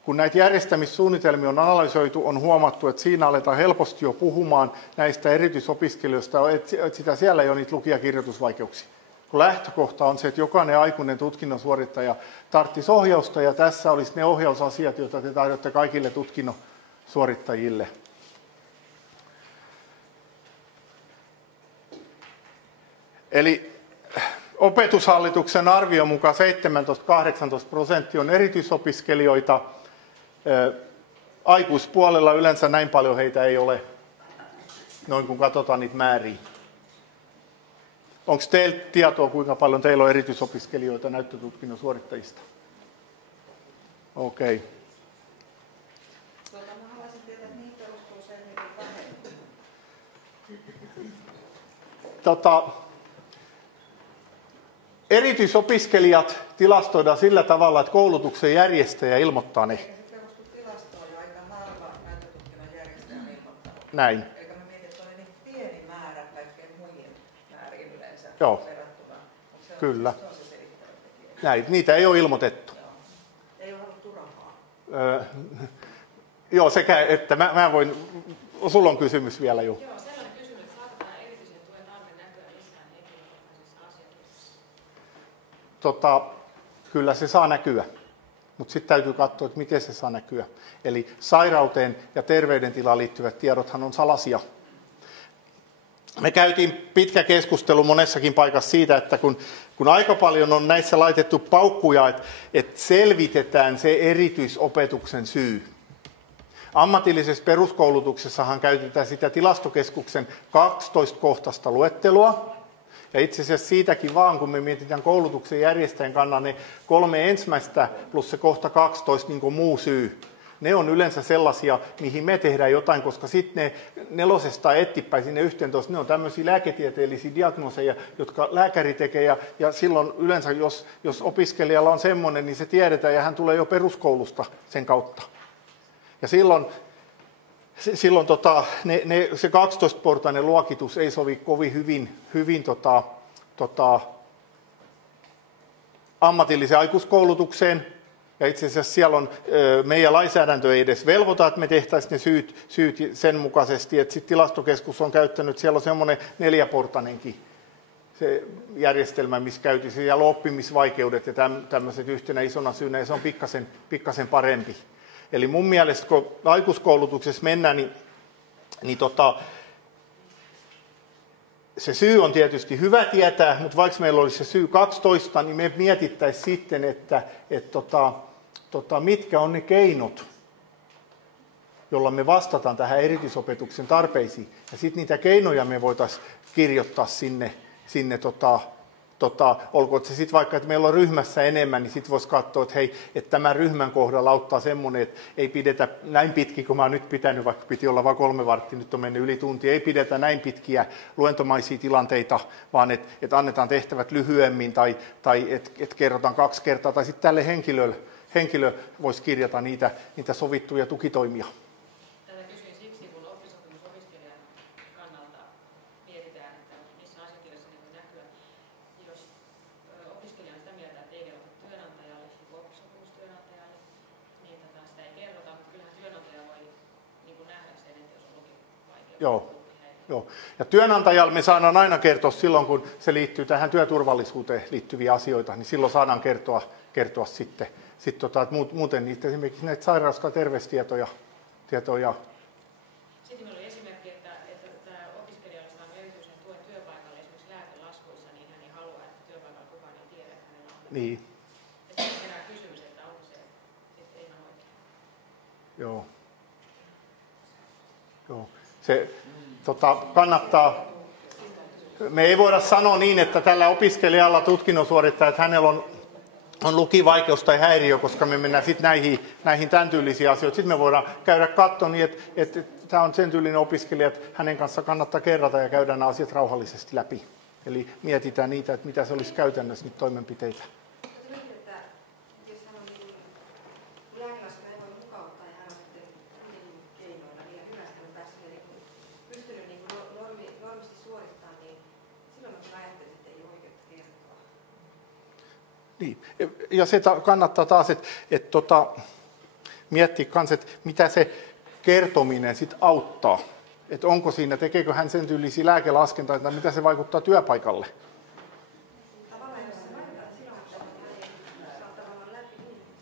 Kun näitä järjestämissuunnitelmia on analysoitu, on huomattu, että siinä aletaan helposti jo puhumaan näistä erityisopiskelijoista, että siellä ei ole niitä luki- ja kirjoitusvaikeuksia. Kun lähtökohta on se, että jokainen aikuinen tutkinnon suorittaja tarvitsisi ohjausta, ja tässä olisi ne ohjausasiat, joita te tarjotte kaikille tutkinnon suorittajille. Eli Opetushallituksen arvion mukaan 17-18% on erityisopiskelijoita. Aikuispuolella yleensä näin paljon heitä ei ole, noin kun katsotaan niitä määriä. Onko teillä tietoa, kuinka paljon teillä on erityisopiskelijoita näyttötutkinnon suorittajista? Okei. Mä haluaisin tietää, että mihin perustuu se, että vähemmän. Erityisopiskelijat tilastoidaan sillä tavalla, että koulutuksen järjestäjä ilmoittaa ne. Eikä se perustu tilastoon ja aika harva näyttötutkinnon järjestäjä ilmoittaa. Näin. Eikä mä mietin, että on niin pieni määrä kaikkeen muihin määriin yleensä verrattuna. Kyllä. Se on se selittävä tekijä. Näin. Niitä ei ole ilmoitettu. Ei ole haluttu rahaa. Joo, sekä että mä voin, sulla on kysymys vielä jo. Joo, sellainen kysymys, että saako tämä erityisen tuen tarve näkyä missään henkilökohtaisessa asiakirjassa? Kyllä se saa näkyä, mutta sitten täytyy katsoa, että miten se saa näkyä. Eli sairauteen ja terveydentilaan liittyvät tiedothan on salaisia. Me käytiin pitkä keskustelu monessakin paikassa siitä, että kun aika paljon on näissä laitettu paukkuja, että selvitetään se erityisopetuksen syy. Ammatillisessa peruskoulutuksessahan käytetään sitä tilastokeskuksen 12-kohtaista luettelua. Ja itse asiassa siitäkin vaan, kun me mietitään koulutuksen järjestäjän kannan ne 3 ensimmäistä plus se kohta 12 niin kuin muu syy. Ne on yleensä sellaisia, mihin me tehdään jotain, koska sitten ne 4 eteenpäin sinne 11, ne on tämmöisiä lääketieteellisiä diagnooseja, jotka lääkäri tekee. Ja silloin yleensä, jos opiskelijalla on semmoinen, niin se tiedetään ja hän tulee jo peruskoulusta sen kautta. Ja silloin se 12-portainen luokitus ei sovi kovin hyvin ammatilliseen aikuiskoulutukseen. Ja itse asiassa siellä on, meidän lainsäädäntö ei edes velvoita, että me tehtäisiin ne syyt sen mukaisesti. Että sitten tilastokeskus on käyttänyt, siellä on semmoinen 4-portainenkin se järjestelmä, missä käytiin siellä oppimisvaikeudet ja tämmöiset yhtenä isona syynä, ja se on pikkasen parempi. Eli mun mielestä, kun aikuiskoulutuksessa mennään, niin se syy on tietysti hyvä tietää, mutta vaikka meillä olisi se syy 12, niin me mietittäisiin sitten, että mitkä on ne keinot, jolla me vastataan tähän erityisopetuksen tarpeisiin. Ja sitten niitä keinoja me voitaisiin kirjoittaa sinne olkoon se sitten vaikka, että meillä on ryhmässä enemmän, niin sitten voisi katsoa, että hei, että tämän ryhmän kohdalla auttaa semmoinen, että ei pidetä näin pitkiä, kun mä oon nyt pitänyt, vaikka piti olla vain 3 varttia, nyt on mennyt yli tunti, ei pidetä näin pitkiä luentomaisia tilanteita, vaan että annetaan tehtävät lyhyemmin tai että kerrotaan 2 kertaa, tai sitten tälle henkilö voisi kirjata niitä sovittuja tukitoimia. Tätä kysyin siksi, kun oppisopimusopiskelijan kannalta mietitään, että missä asiakirjassa ne voi näkyä. Jos opiskelija on sitä mieltä, että ei kerrota työnantajalle, niin oppisopimustyönantajalle, niin sitä ei kerrota, mutta kyllähän työnantaja voi nähdä sen, että jos on lukivaikeuksia. Joo. Ja työnantajalle me saadaan aina kertoa silloin, kun se liittyy tähän työturvallisuuteen liittyviä asioita, niin silloin saadaan kertoa sitten että muuten niitä esimerkiksi näitä sairaus- tai terveystietoja. Sitten meillä oli esimerkki, että tämä opiskelija olisi saanut erityisen tuen työpaikalle esimerkiksi lääkelaskuissa, niin hän ei halua, että työpaikalla kukaan ei tiedä, että hänellä on. Niin. Ja sitten herää kysymys, että onko se sitten ihan oikein. Joo. Se kannattaa. Me ei voida sanoa niin, että tällä opiskelijalla tutkinnon suorittaa, että hänellä on lukivaikeus tai häiriö, koska me mennään sitten näihin tämän tyylisiin asioihin. Sitten me voidaan käydä katsoa niin, että tämä on sen tyylinen opiskelija, että hänen kanssa kannattaa kerrata ja käydään nämä asiat rauhallisesti läpi. Eli mietitään niitä, että mitä se olisi käytännössä niitä toimenpiteitä. Jos hän on lääkelaskuja ei voi mukauttaa ja hän on sitten keinoilla niillä hyvästi on päässyt pystynyt normisti suorittamaan, niin silloin mä ajattelin, että ei ole oikeutta kertoa. Niin. Ja se kannattaa taas, että miettiä myös, että mitä se kertominen sit auttaa. Että onko siinä, tekeekö hän sen tyylisiä lääkelaskentaa, tai mitä se vaikuttaa työpaikalle.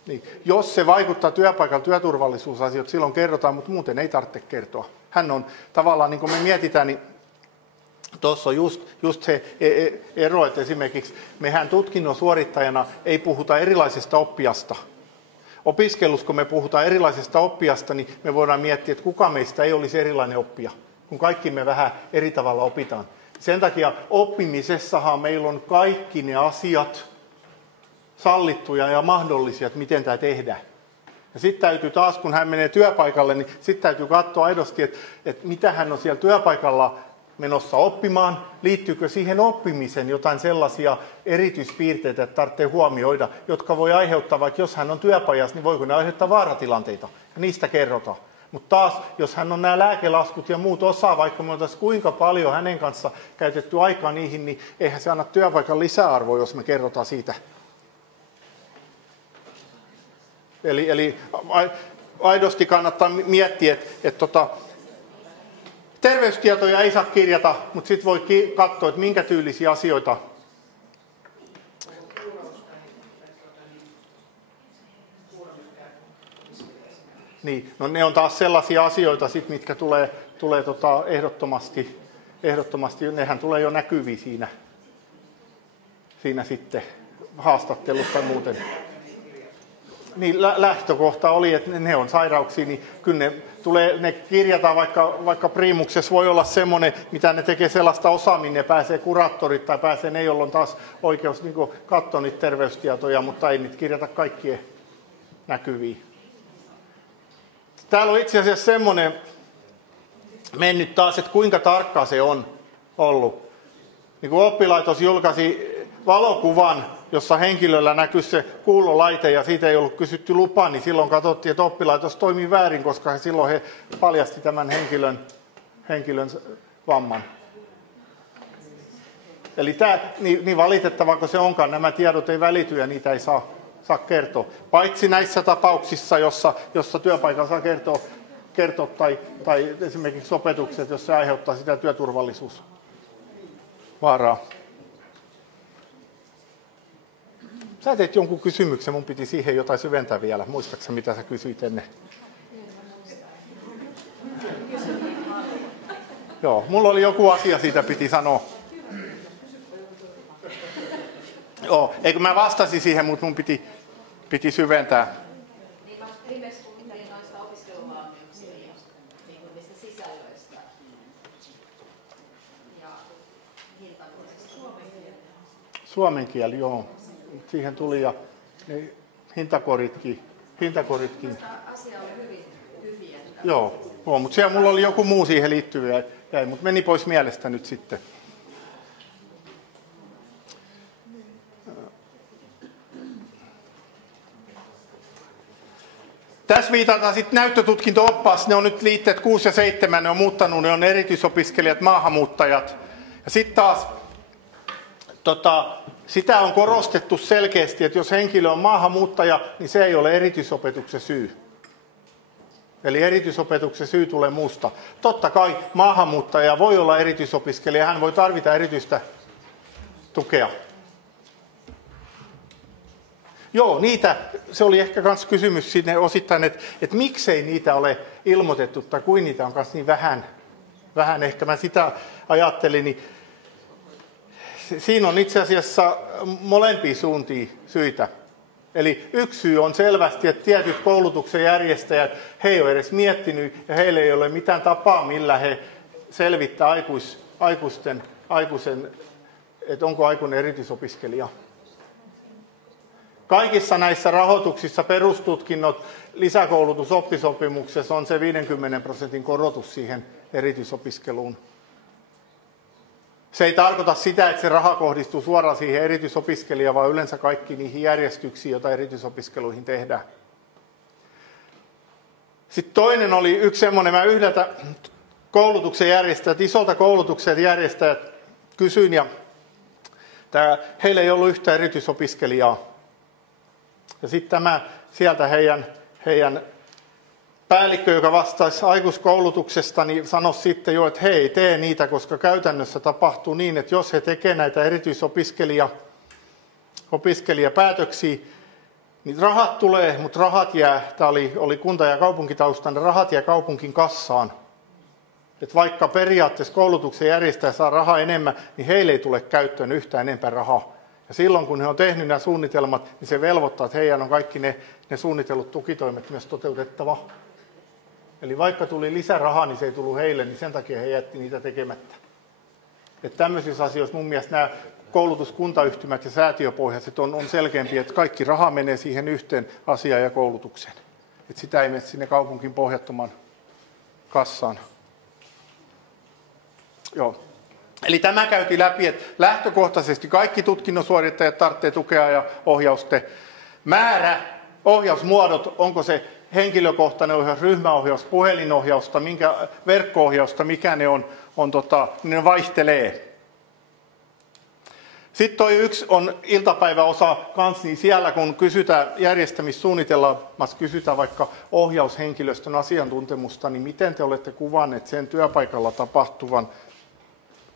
Niin. Jos se vaikuttaa työpaikalla työturvallisuusasioita, silloin kerrotaan, mutta muuten ei tarvitse kertoa. Hän on tavallaan, niin kuin me mietitään, niin tuossa on just se ero, että esimerkiksi mehän tutkinnon suorittajana ei puhuta erilaisesta oppijasta. Opiskelussa, kun me puhutaan erilaisesta oppijasta, niin me voidaan miettiä, että kuka meistä ei olisi erilainen oppija, kun kaikki me vähän eri tavalla opitaan. Sen takia oppimisessahan meillä on kaikki ne asiat sallittuja ja mahdollisia, että miten tämä tehdään. Ja sitten täytyy taas, kun hän menee työpaikalle, niin sitten täytyy katsoa aidosti, että mitä hän on siellä työpaikalla menossa oppimaan. Liittyykö siihen oppimiseen jotain sellaisia erityispiirteitä, että tarvitsee huomioida, jotka voi aiheuttaa, vaikka jos hän on työpajassa, niin voiko ne aiheuttaa vaaratilanteita. Ja niistä kerrotaan. Mutta taas, jos hän on nämä lääkelaskut ja muut osaa, vaikka me oltaisiin kuinka paljon hänen kanssa käytetty aikaa niihin, niin eihän se anna työpaikan lisäarvoa, jos me kerrotaan siitä. Eli aidosti kannattaa miettiä, että terveystietoja ei saa kirjata, mutta sitten voi katsoa, että minkä tyylisiä asioita. Niin, no ne on taas sellaisia asioita, sit, mitkä tulee ehdottomasti, nehän tulee jo näkyviin siinä sitten haastattelussa tai muuten. Niin lähtökohta oli, että ne on sairauksia, niin kyllä ne kirjataan, vaikka priimuksessa voi olla semmoinen, mitä ne tekee sellaista osaaminen, ne pääsee kuraattorit tai pääsee ne, jolla on taas oikeus niin katsoa niitä terveystietoja, mutta ei niitä kirjata kaikkien näkyviin. Täällä on itse asiassa semmoinen mennyt taas, että kuinka tarkkaa se on ollut. Niin kun oppilaitos julkaisi valokuvan, jossa henkilöllä näkyy se kuulolaite ja siitä ei ollut kysytty lupaa, niin silloin katsottiin, että oppilaitos toimii väärin, koska silloin he paljasti tämän henkilön vamman. Eli tämä, niin valitettavaa kuin se onkaan, nämä tiedot ei välity ja niitä ei saa kertoa. Paitsi näissä tapauksissa, jossa työpaikalla saa kertoa tai esimerkiksi opetukset, jos se aiheuttaa sitä työturvallisuusvaaraa. Sä teit jonkun kysymyksen, mun piti siihen jotain syventää vielä. Muistaaksä, mitä sä kysyit ennen? Joo, mulla oli joku asia, siitä piti sanoa. Joo, eikö mä vastasin siihen, mutta mun piti syventää. Niin mä viimeksi puhuttelin noista opiskeluvalmiuksista ja niistä sisällöistä ja hintakortista suomen kieli, joo. Siihen tuli ja ne hintakoritkin. Asia oli hyvin hyviä. Joo, mutta siellä mulla oli joku muu siihen liittyvä, mutta meni pois mielestä nyt sitten. Tässä viitataan sitten näyttötutkinto-oppaassa, ne on nyt liitteet 6 ja 7, ne on muuttanut, ne on erityisopiskelijat, maahanmuuttajat. Ja sitten taas sitä on korostettu selkeästi, että jos henkilö on maahanmuuttaja, niin se ei ole erityisopetuksen syy. Eli erityisopetuksen syy tulee muusta. Totta kai maahanmuuttaja voi olla erityisopiskelija, hän voi tarvita erityistä tukea. Joo, se oli ehkä myös kysymys sinne osittain, että miksei niitä ole ilmoitettu tai kuin niitä on myös niin vähän ehkä mä sitä ajattelin, niin siinä on itse asiassa molempia suuntia syitä. Eli yksi syy on selvästi, että tietyt koulutuksen järjestäjät, he ei ole edes miettinyt ja heillä ei ole mitään tapaa, millä he selvittää aikuisen, että onko aikuinen erityisopiskelija. Kaikissa näissä rahoituksissa perustutkinnot, lisäkoulutus oppisopimuksessa on se 50% korotus siihen erityisopiskeluun. Se ei tarkoita sitä, että se raha kohdistuu suoraan siihen erityisopiskelijaan, vaan yleensä kaikki niihin järjestyksiin, joita erityisopiskeluihin tehdään. Sitten toinen oli yksi semmoinen, mä yhdeltä koulutuksen järjestäjät, isolta koulutuksen järjestäjät kysyin, ja heillä ei ollut yhtä erityisopiskelijaa. Ja sitten sieltä heidän päällikkö, joka vastaisi aikuiskoulutuksesta, niin sanoi sitten jo, että he ei tee niitä, koska käytännössä tapahtuu niin, että jos he tekevät näitä erityisopiskelijapäätöksiä, niin rahat tulee, mutta rahat jää, tämä oli kunta- ja kaupunkitaustainen, rahat jää kaupunkin kassaan. Että vaikka periaatteessa koulutuksen järjestäjä saa rahaa enemmän, niin heille ei tule käyttöön yhtään enempää rahaa. Ja silloin kun he on tehnyt nämä suunnitelmat, niin se velvoittaa, että heidän on kaikki ne suunnitellut tukitoimet myös toteutettava. Eli vaikka tuli lisärahaa, niin se ei tullut heille, niin sen takia he jätti niitä tekemättä. Että tämmöisissä asioissa mun mielestä nämä koulutuskuntayhtymät ja säätiöpohjaiset on selkeämpi, että kaikki raha menee siihen yhteen asiaan ja koulutukseen. Että sitä ei mene sinne kaupunkin pohjattoman kassaan. Joo. Eli tämä käytiin läpi, että lähtökohtaisesti kaikki tutkinnon suorittajat tarvitsevat tukea ja ohjausten määrä, ohjausmuodot, onko se henkilökohtainen ohjaus, ryhmäohjaus, puhelinohjausta, minkä verkko-ohjausta, mikä ne on ne vaihtelee. Sitten toi yksi on iltapäiväosa kanssa, niin siellä kun kysytään järjestämissuunnitelmassa, kysytään vaikka ohjaushenkilöstön asiantuntemusta, niin miten te olette kuvanneet sen työpaikalla tapahtuvan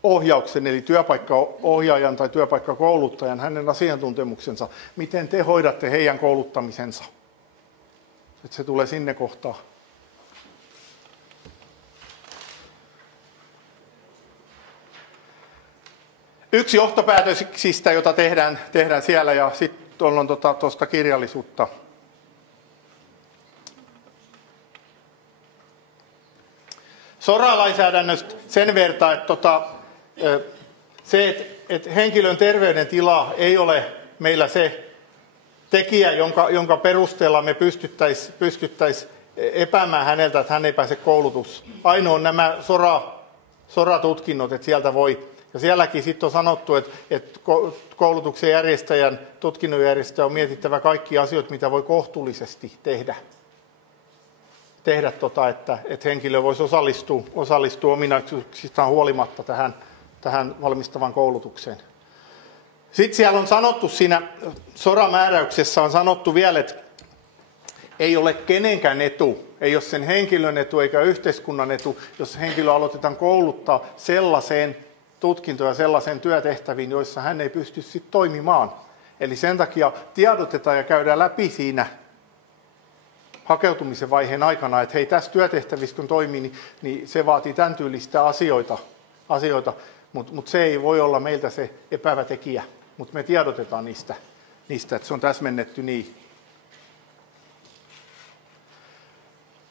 ohjauksen, eli työpaikkaohjaajan tai työpaikkakouluttajan, hänen asiantuntemuksensa, miten te hoidatte heidän kouluttamisensa. Että se tulee sinne kohtaan. Yksi johtopäätöksistä, jota tehdään siellä, ja sitten on tuosta kirjallisuutta. SORA-lainsäädännöstä sen verran, että se, että henkilön terveydentila ei ole meillä se tekijä, jonka perusteella me pystyttäisiin epäämään häneltä, että hän ei pääse koulutukseen. Ainoa on nämä SORA-tutkinnot, että sieltä voi. Ja sielläkin sitten on sanottu, että koulutuksen järjestäjän, tutkinnon järjestäjän on mietittävä kaikki asiat, mitä voi kohtuullisesti tehdä että henkilö voisi osallistua ominaisuuksistaan huolimatta tähän valmistavaan koulutukseen. Sitten siellä on sanottu siinä SORA-määräyksessä on sanottu vielä, että ei ole kenenkään etu, ei ole sen henkilön etu eikä yhteiskunnan etu, jos henkilö aloitetaan kouluttaa sellaiseen tutkintoon ja sellaiseen työtehtäviin, joissa hän ei pysty sitten toimimaan. Eli sen takia tiedotetaan ja käydään läpi siinä hakeutumisen vaiheen aikana, että hei, tässä työtehtävissä kun toimii, niin se vaatii tämän tyylistä asioita mutta se ei voi olla meiltä se epäävä tekijä, mutta me tiedotetaan niistä, että se on täsmennetty niin.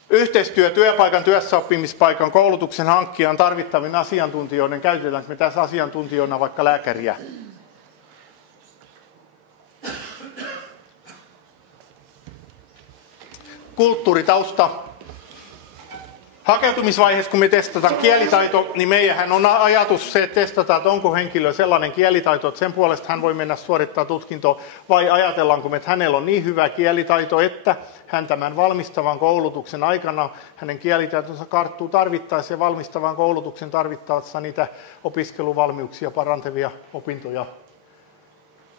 Yhteistyö työpaikan, työssäoppimispaikan, koulutuksen hankkijan tarvittavien asiantuntijoiden, käytetäänkö me tässä asiantuntijoina vaikka lääkäriä? Kulttuuritausta. Hakeutumisvaiheessa, kun me testataan kielitaito, niin meidän on ajatus se, että testataan, että onko henkilö sellainen kielitaito, että sen puolesta hän voi mennä suorittaa tutkintoa, vai ajatellaanko me, että hänellä on niin hyvä kielitaito, että hän tämän valmistavan koulutuksen aikana, hänen kielitaitonsa karttuu tarvittaessa ja valmistavan koulutuksen tarvittaessa niitä opiskeluvalmiuksia parantavia opintoja.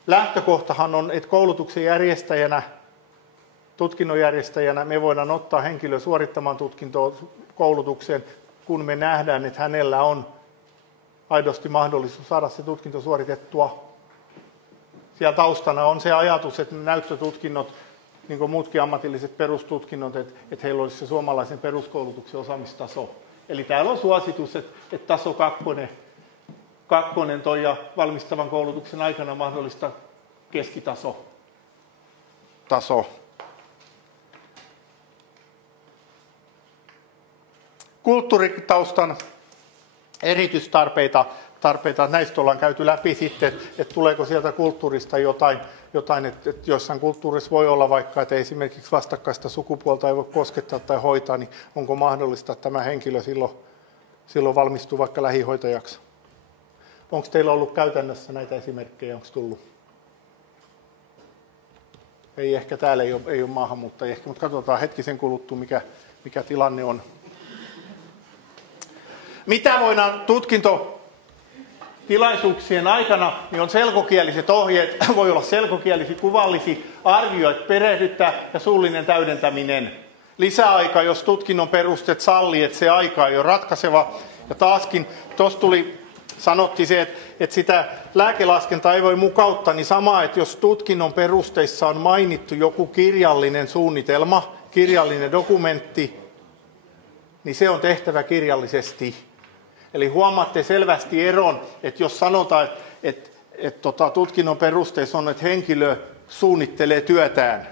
Lähtökohtahan on, että koulutuksen järjestäjänä, tutkinnon järjestäjänä me voidaan ottaa henkilö suorittamaan tutkintoa koulutukseen, kun me nähdään, että hänellä on aidosti mahdollisuus saada se tutkinto suoritettua. Siellä taustana on se ajatus, että näyttötutkinnot, niin kuin muutkin ammatilliset perustutkinnot, että heillä olisi se suomalaisen peruskoulutuksen osaamistaso. Eli täällä on suositus, että taso 2 toi ja valmistavan koulutuksen aikana mahdollista keskitaso. Kulttuuritaustan erityistarpeita, näistä ollaan käyty läpi sitten, että tuleeko sieltä kulttuurista jotain että joissain kulttuurissa voi olla vaikka, että esimerkiksi vastakkaista sukupuolta ei voi koskettaa tai hoitaa, niin onko mahdollista, että tämä henkilö silloin valmistuu vaikka lähihoitajaksi? Onko teillä ollut käytännössä näitä esimerkkejä, onko tullut? Ei ehkä täällä ei ole maahanmuuttajia, ehkä, mutta katsotaan hetkisen kuluttua, mikä tilanne on. Mitä voidaan tutkintotilaisuuksien aikana, niin on selkokieliset ohjeet, voi olla selkokielisiä, kuvallisia, arvioit, perehdyttää ja suullinen täydentäminen. Lisäaika, jos tutkinnon perusteet sallii, että se aika ei ole ratkaiseva. Ja taaskin, tuossa sanottiin se, että sitä lääkelaskentaa ei voi mukauttaa, niin sama, että jos tutkinnon perusteissa on mainittu joku kirjallinen suunnitelma, kirjallinen dokumentti, niin se on tehtävä kirjallisesti. Eli huomaatte selvästi eron, että jos sanotaan, että tutkinnon perusteissa on, että henkilö suunnittelee työtään,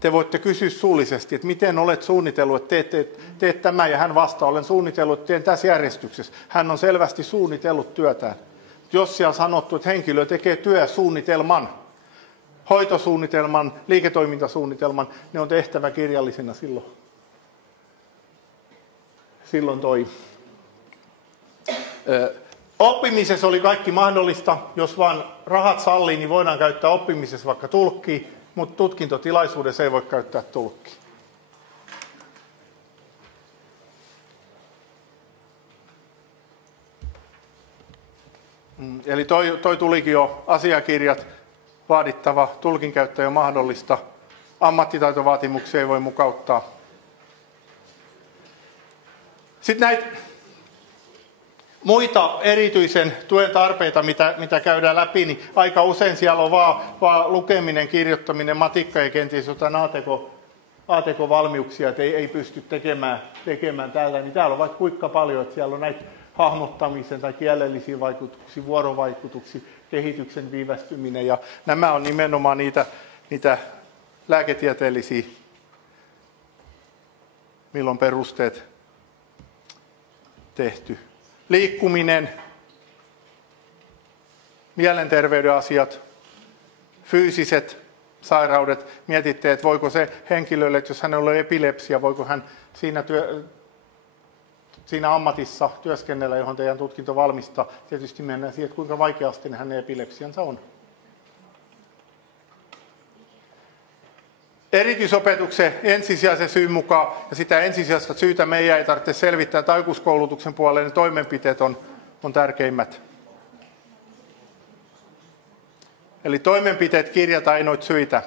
te voitte kysyä suullisesti, että miten olet suunnitellut, että teet tämä, ja hän vastaa, olen suunnitellut, että teen tässä järjestyksessä. Hän on selvästi suunnitellut työtään. Jos siellä on sanottu, että henkilö tekee työsuunnitelman, hoitosuunnitelman, liiketoimintasuunnitelman, ne on tehtävä kirjallisena silloin. Oppimisessa oli kaikki mahdollista. Jos vaan rahat sallii, niin voidaan käyttää oppimisessa vaikka tulkkia, mutta tutkintotilaisuudessa ei voi käyttää tulkkia. Eli toi tulikin jo asiakirjat, vaadittava tulkin käyttö on mahdollista. Ammattitaitovaatimuksia ei voi mukauttaa. Sitten näitä muita erityisen tuen tarpeita, mitä käydään läpi, niin aika usein siellä on vaan lukeminen, kirjoittaminen, matikka ja kenties jotain ATK-valmiuksia, että ei pysty tekemään täällä. Niin täällä on vaikka kuinka paljon, että siellä on näitä hahmottamisen tai kielellisiä vaikutuksia, vuorovaikutuksia, kehityksen viivästyminen. Ja nämä on nimenomaan niitä lääketieteellisiä, milloin perusteet tehty. Liikkuminen, mielenterveyden asiat, fyysiset sairaudet. Mietitte, että voiko se henkilölle, että jos hänellä on epilepsia, voiko hän siinä ammatissa työskennellä, johon teidän tutkinto valmistaa. Tietysti mennään siihen, että kuinka vaikeasti hänen epilepsiansa on. Erityisopetuksen ensisijaisen syyn mukaan, ja sitä ensisijaista syytä meidän ei tarvitse selvittää, että aikuiskoulutuksen puolelle ne toimenpiteet on tärkeimmät. Eli toimenpiteet kirjataan, ei noita syitä.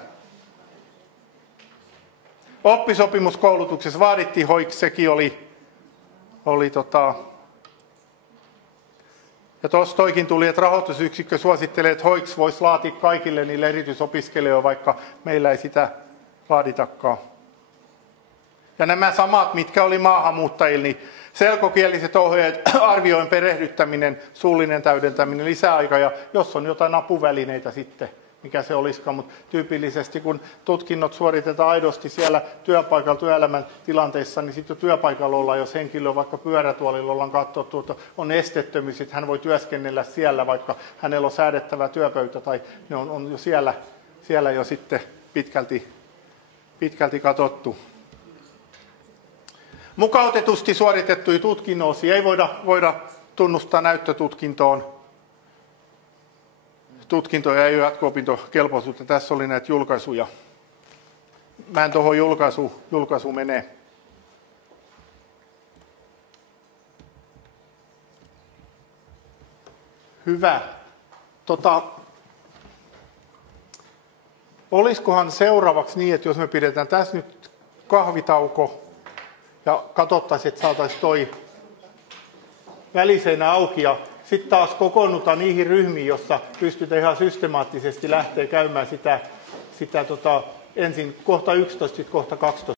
Oppisopimuskoulutuksessa vaadittiin hoiksi, sekin oli ja tuossa toikin tuli, että rahoitusyksikkö suosittelee, että hoiksi voisi laatia kaikille niille erityisopiskelijoille, vaikka meillä ei sitä vaaditakaan. Ja nämä samat, mitkä oli maahanmuuttajille, niin selkokieliset ohjeet, arvioin perehdyttäminen, suullinen täydentäminen, lisäaika, ja jos on jotain apuvälineitä sitten, mikä se olisikaan, mutta tyypillisesti kun tutkinnot suoritetaan aidosti siellä työpaikalla, työelämän tilanteissa, niin sitten jo työpaikalla ollaan, jos henkilö on vaikka pyörätuolilla, ollaan katsottu, että on estettömyys, että hän voi työskennellä siellä, vaikka hänellä on säädettävä työpöytä, tai ne on jo siellä jo sitten pitkälti katsottu. Mukautetusti suoritettuja tutkinnon-osia ei voida tunnustaa näyttötutkintoon. Tutkintoja ei ole jatko-opintokelpoisuutta. Tässä oli näitä julkaisuja. Mä en tuohon julkaisuun mene. Hyvä. Olisikohan seuraavaksi niin, että jos me pidetään tässä nyt kahvitauko ja katsottaisiin, että saataisiin toi väliseinä auki ja sitten taas kokoonnutaan niihin ryhmiin, jossa pystytään ihan systemaattisesti lähteä käymään sitä ensin kohta 11, sitten kohta 12.